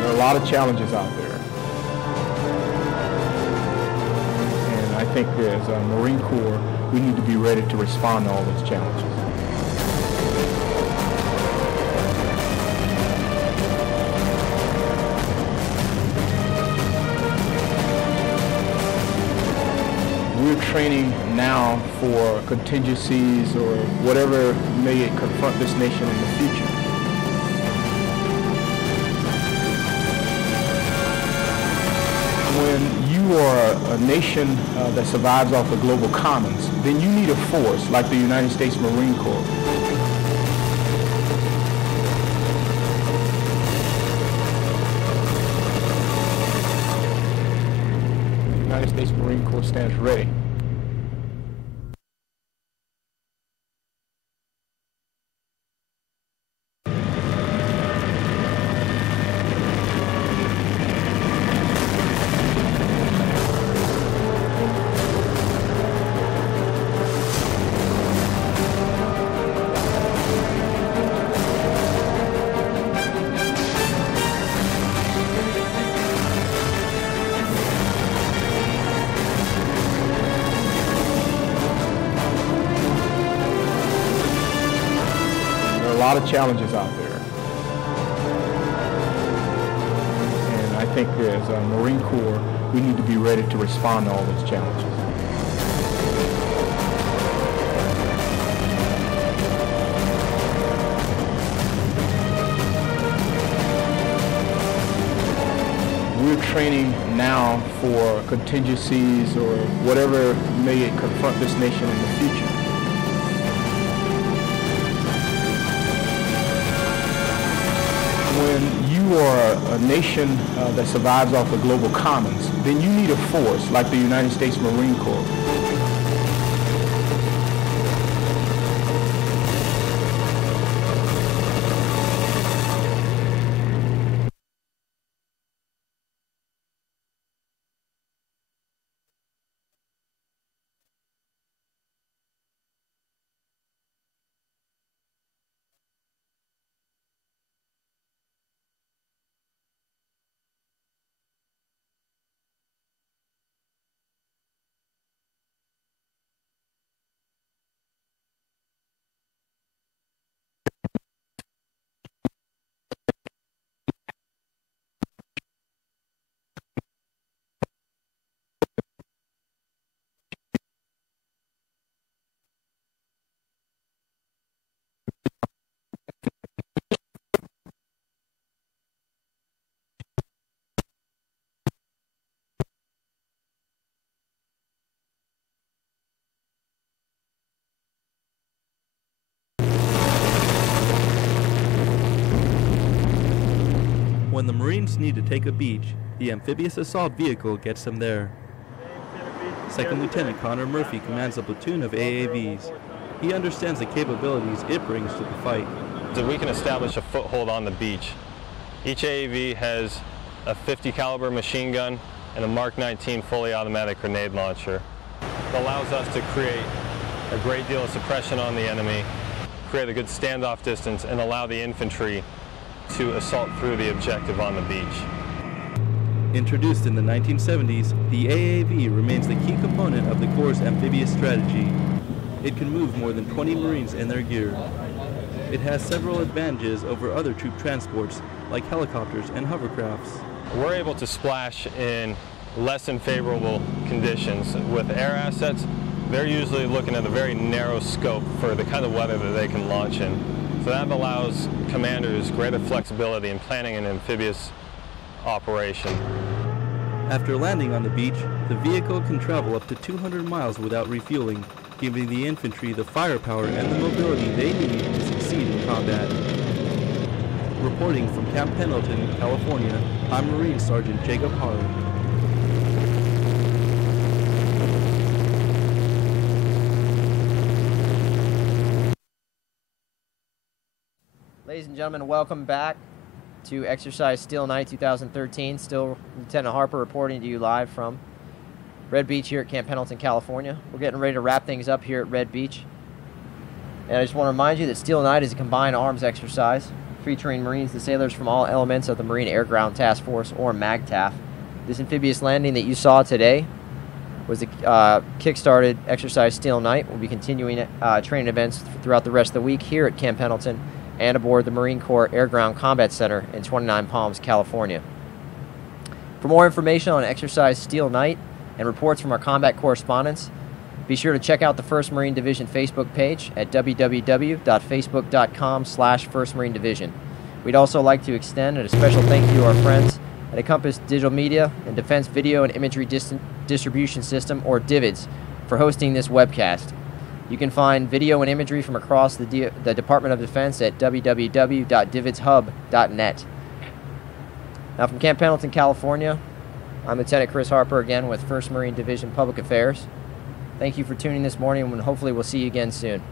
A lot of challenges out there, and I think as a Marine Corps we need to be ready to respond to all those challenges. We're training now for contingencies or whatever may confront this nation in the future. When you are a nation that survives off the global commons, then you need a force like the United States Marine Corps. United States Marine Corps stands ready. A lot of challenges out there, and I think as a Marine Corps, we need to be ready to respond to all those challenges. We're training now for contingencies or whatever may confront this nation in the future. When you are a nation that survives off the global commons, then you need a force like the United States Marine Corps. When the Marines need to take a beach, the amphibious assault vehicle gets them there. Second Lieutenant Connor Murphy commands a platoon of AAVs. He understands the capabilities it brings to the fight. So we can establish a foothold on the beach. Each AAV has a .50 caliber machine gun and a Mark 19 fully automatic grenade launcher. It allows us to create a great deal of suppression on the enemy, create a good standoff distance, and allow the infantry to assault through the objective on the beach. Introduced in the 1970s, the AAV remains the key component of the Corps' amphibious strategy. It can move more than 20 Marines in their gear. It has several advantages over other troop transports, like helicopters and hovercrafts. We're able to splash in less than favorable conditions. With air assets, they're usually looking at a very narrow scope for the kind of weather that they can launch in. So that allows commanders greater flexibility in planning an amphibious operation. After landing on the beach, the vehicle can travel up to 200 miles without refueling, giving the infantry the firepower and the mobility they need to succeed in combat. Reporting from Camp Pendleton, California, I'm Marine Sergeant Jacob Harlan. Ladies and gentlemen, welcome back to Exercise Steel Night 2013. Still Lieutenant Harper reporting to you live from Red Beach here at Camp Pendleton, California. We're getting ready to wrap things up here at Red Beach. And I just want to remind you that Steel Night is a combined arms exercise featuring Marines and sailors from all elements of the Marine Air Ground Task Force, or MAGTF. This amphibious landing that you saw today was the kick-started Exercise Steel Night. We'll be continuing training events throughout the rest of the week here at Camp Pendleton and aboard the Marine Corps Air Ground Combat Center in 29 Palms, California. For more information on Exercise Steel Night and reports from our combat correspondents, be sure to check out the 1st Marine Division Facebook page at www.facebook.com/1st Marine Division. We'd also like to extend a special thank you to our friends at Encompass Digital Media and Defense Video and Imagery Distribution System, or DIVIDS, for hosting this webcast. You can find video and imagery from across the Department of Defense at www.dividshub.net. Now from Camp Pendleton, California, I'm Lieutenant Chris Harper again with 1st Marine Division Public Affairs. Thank you for tuning this morning, and hopefully we'll see you again soon.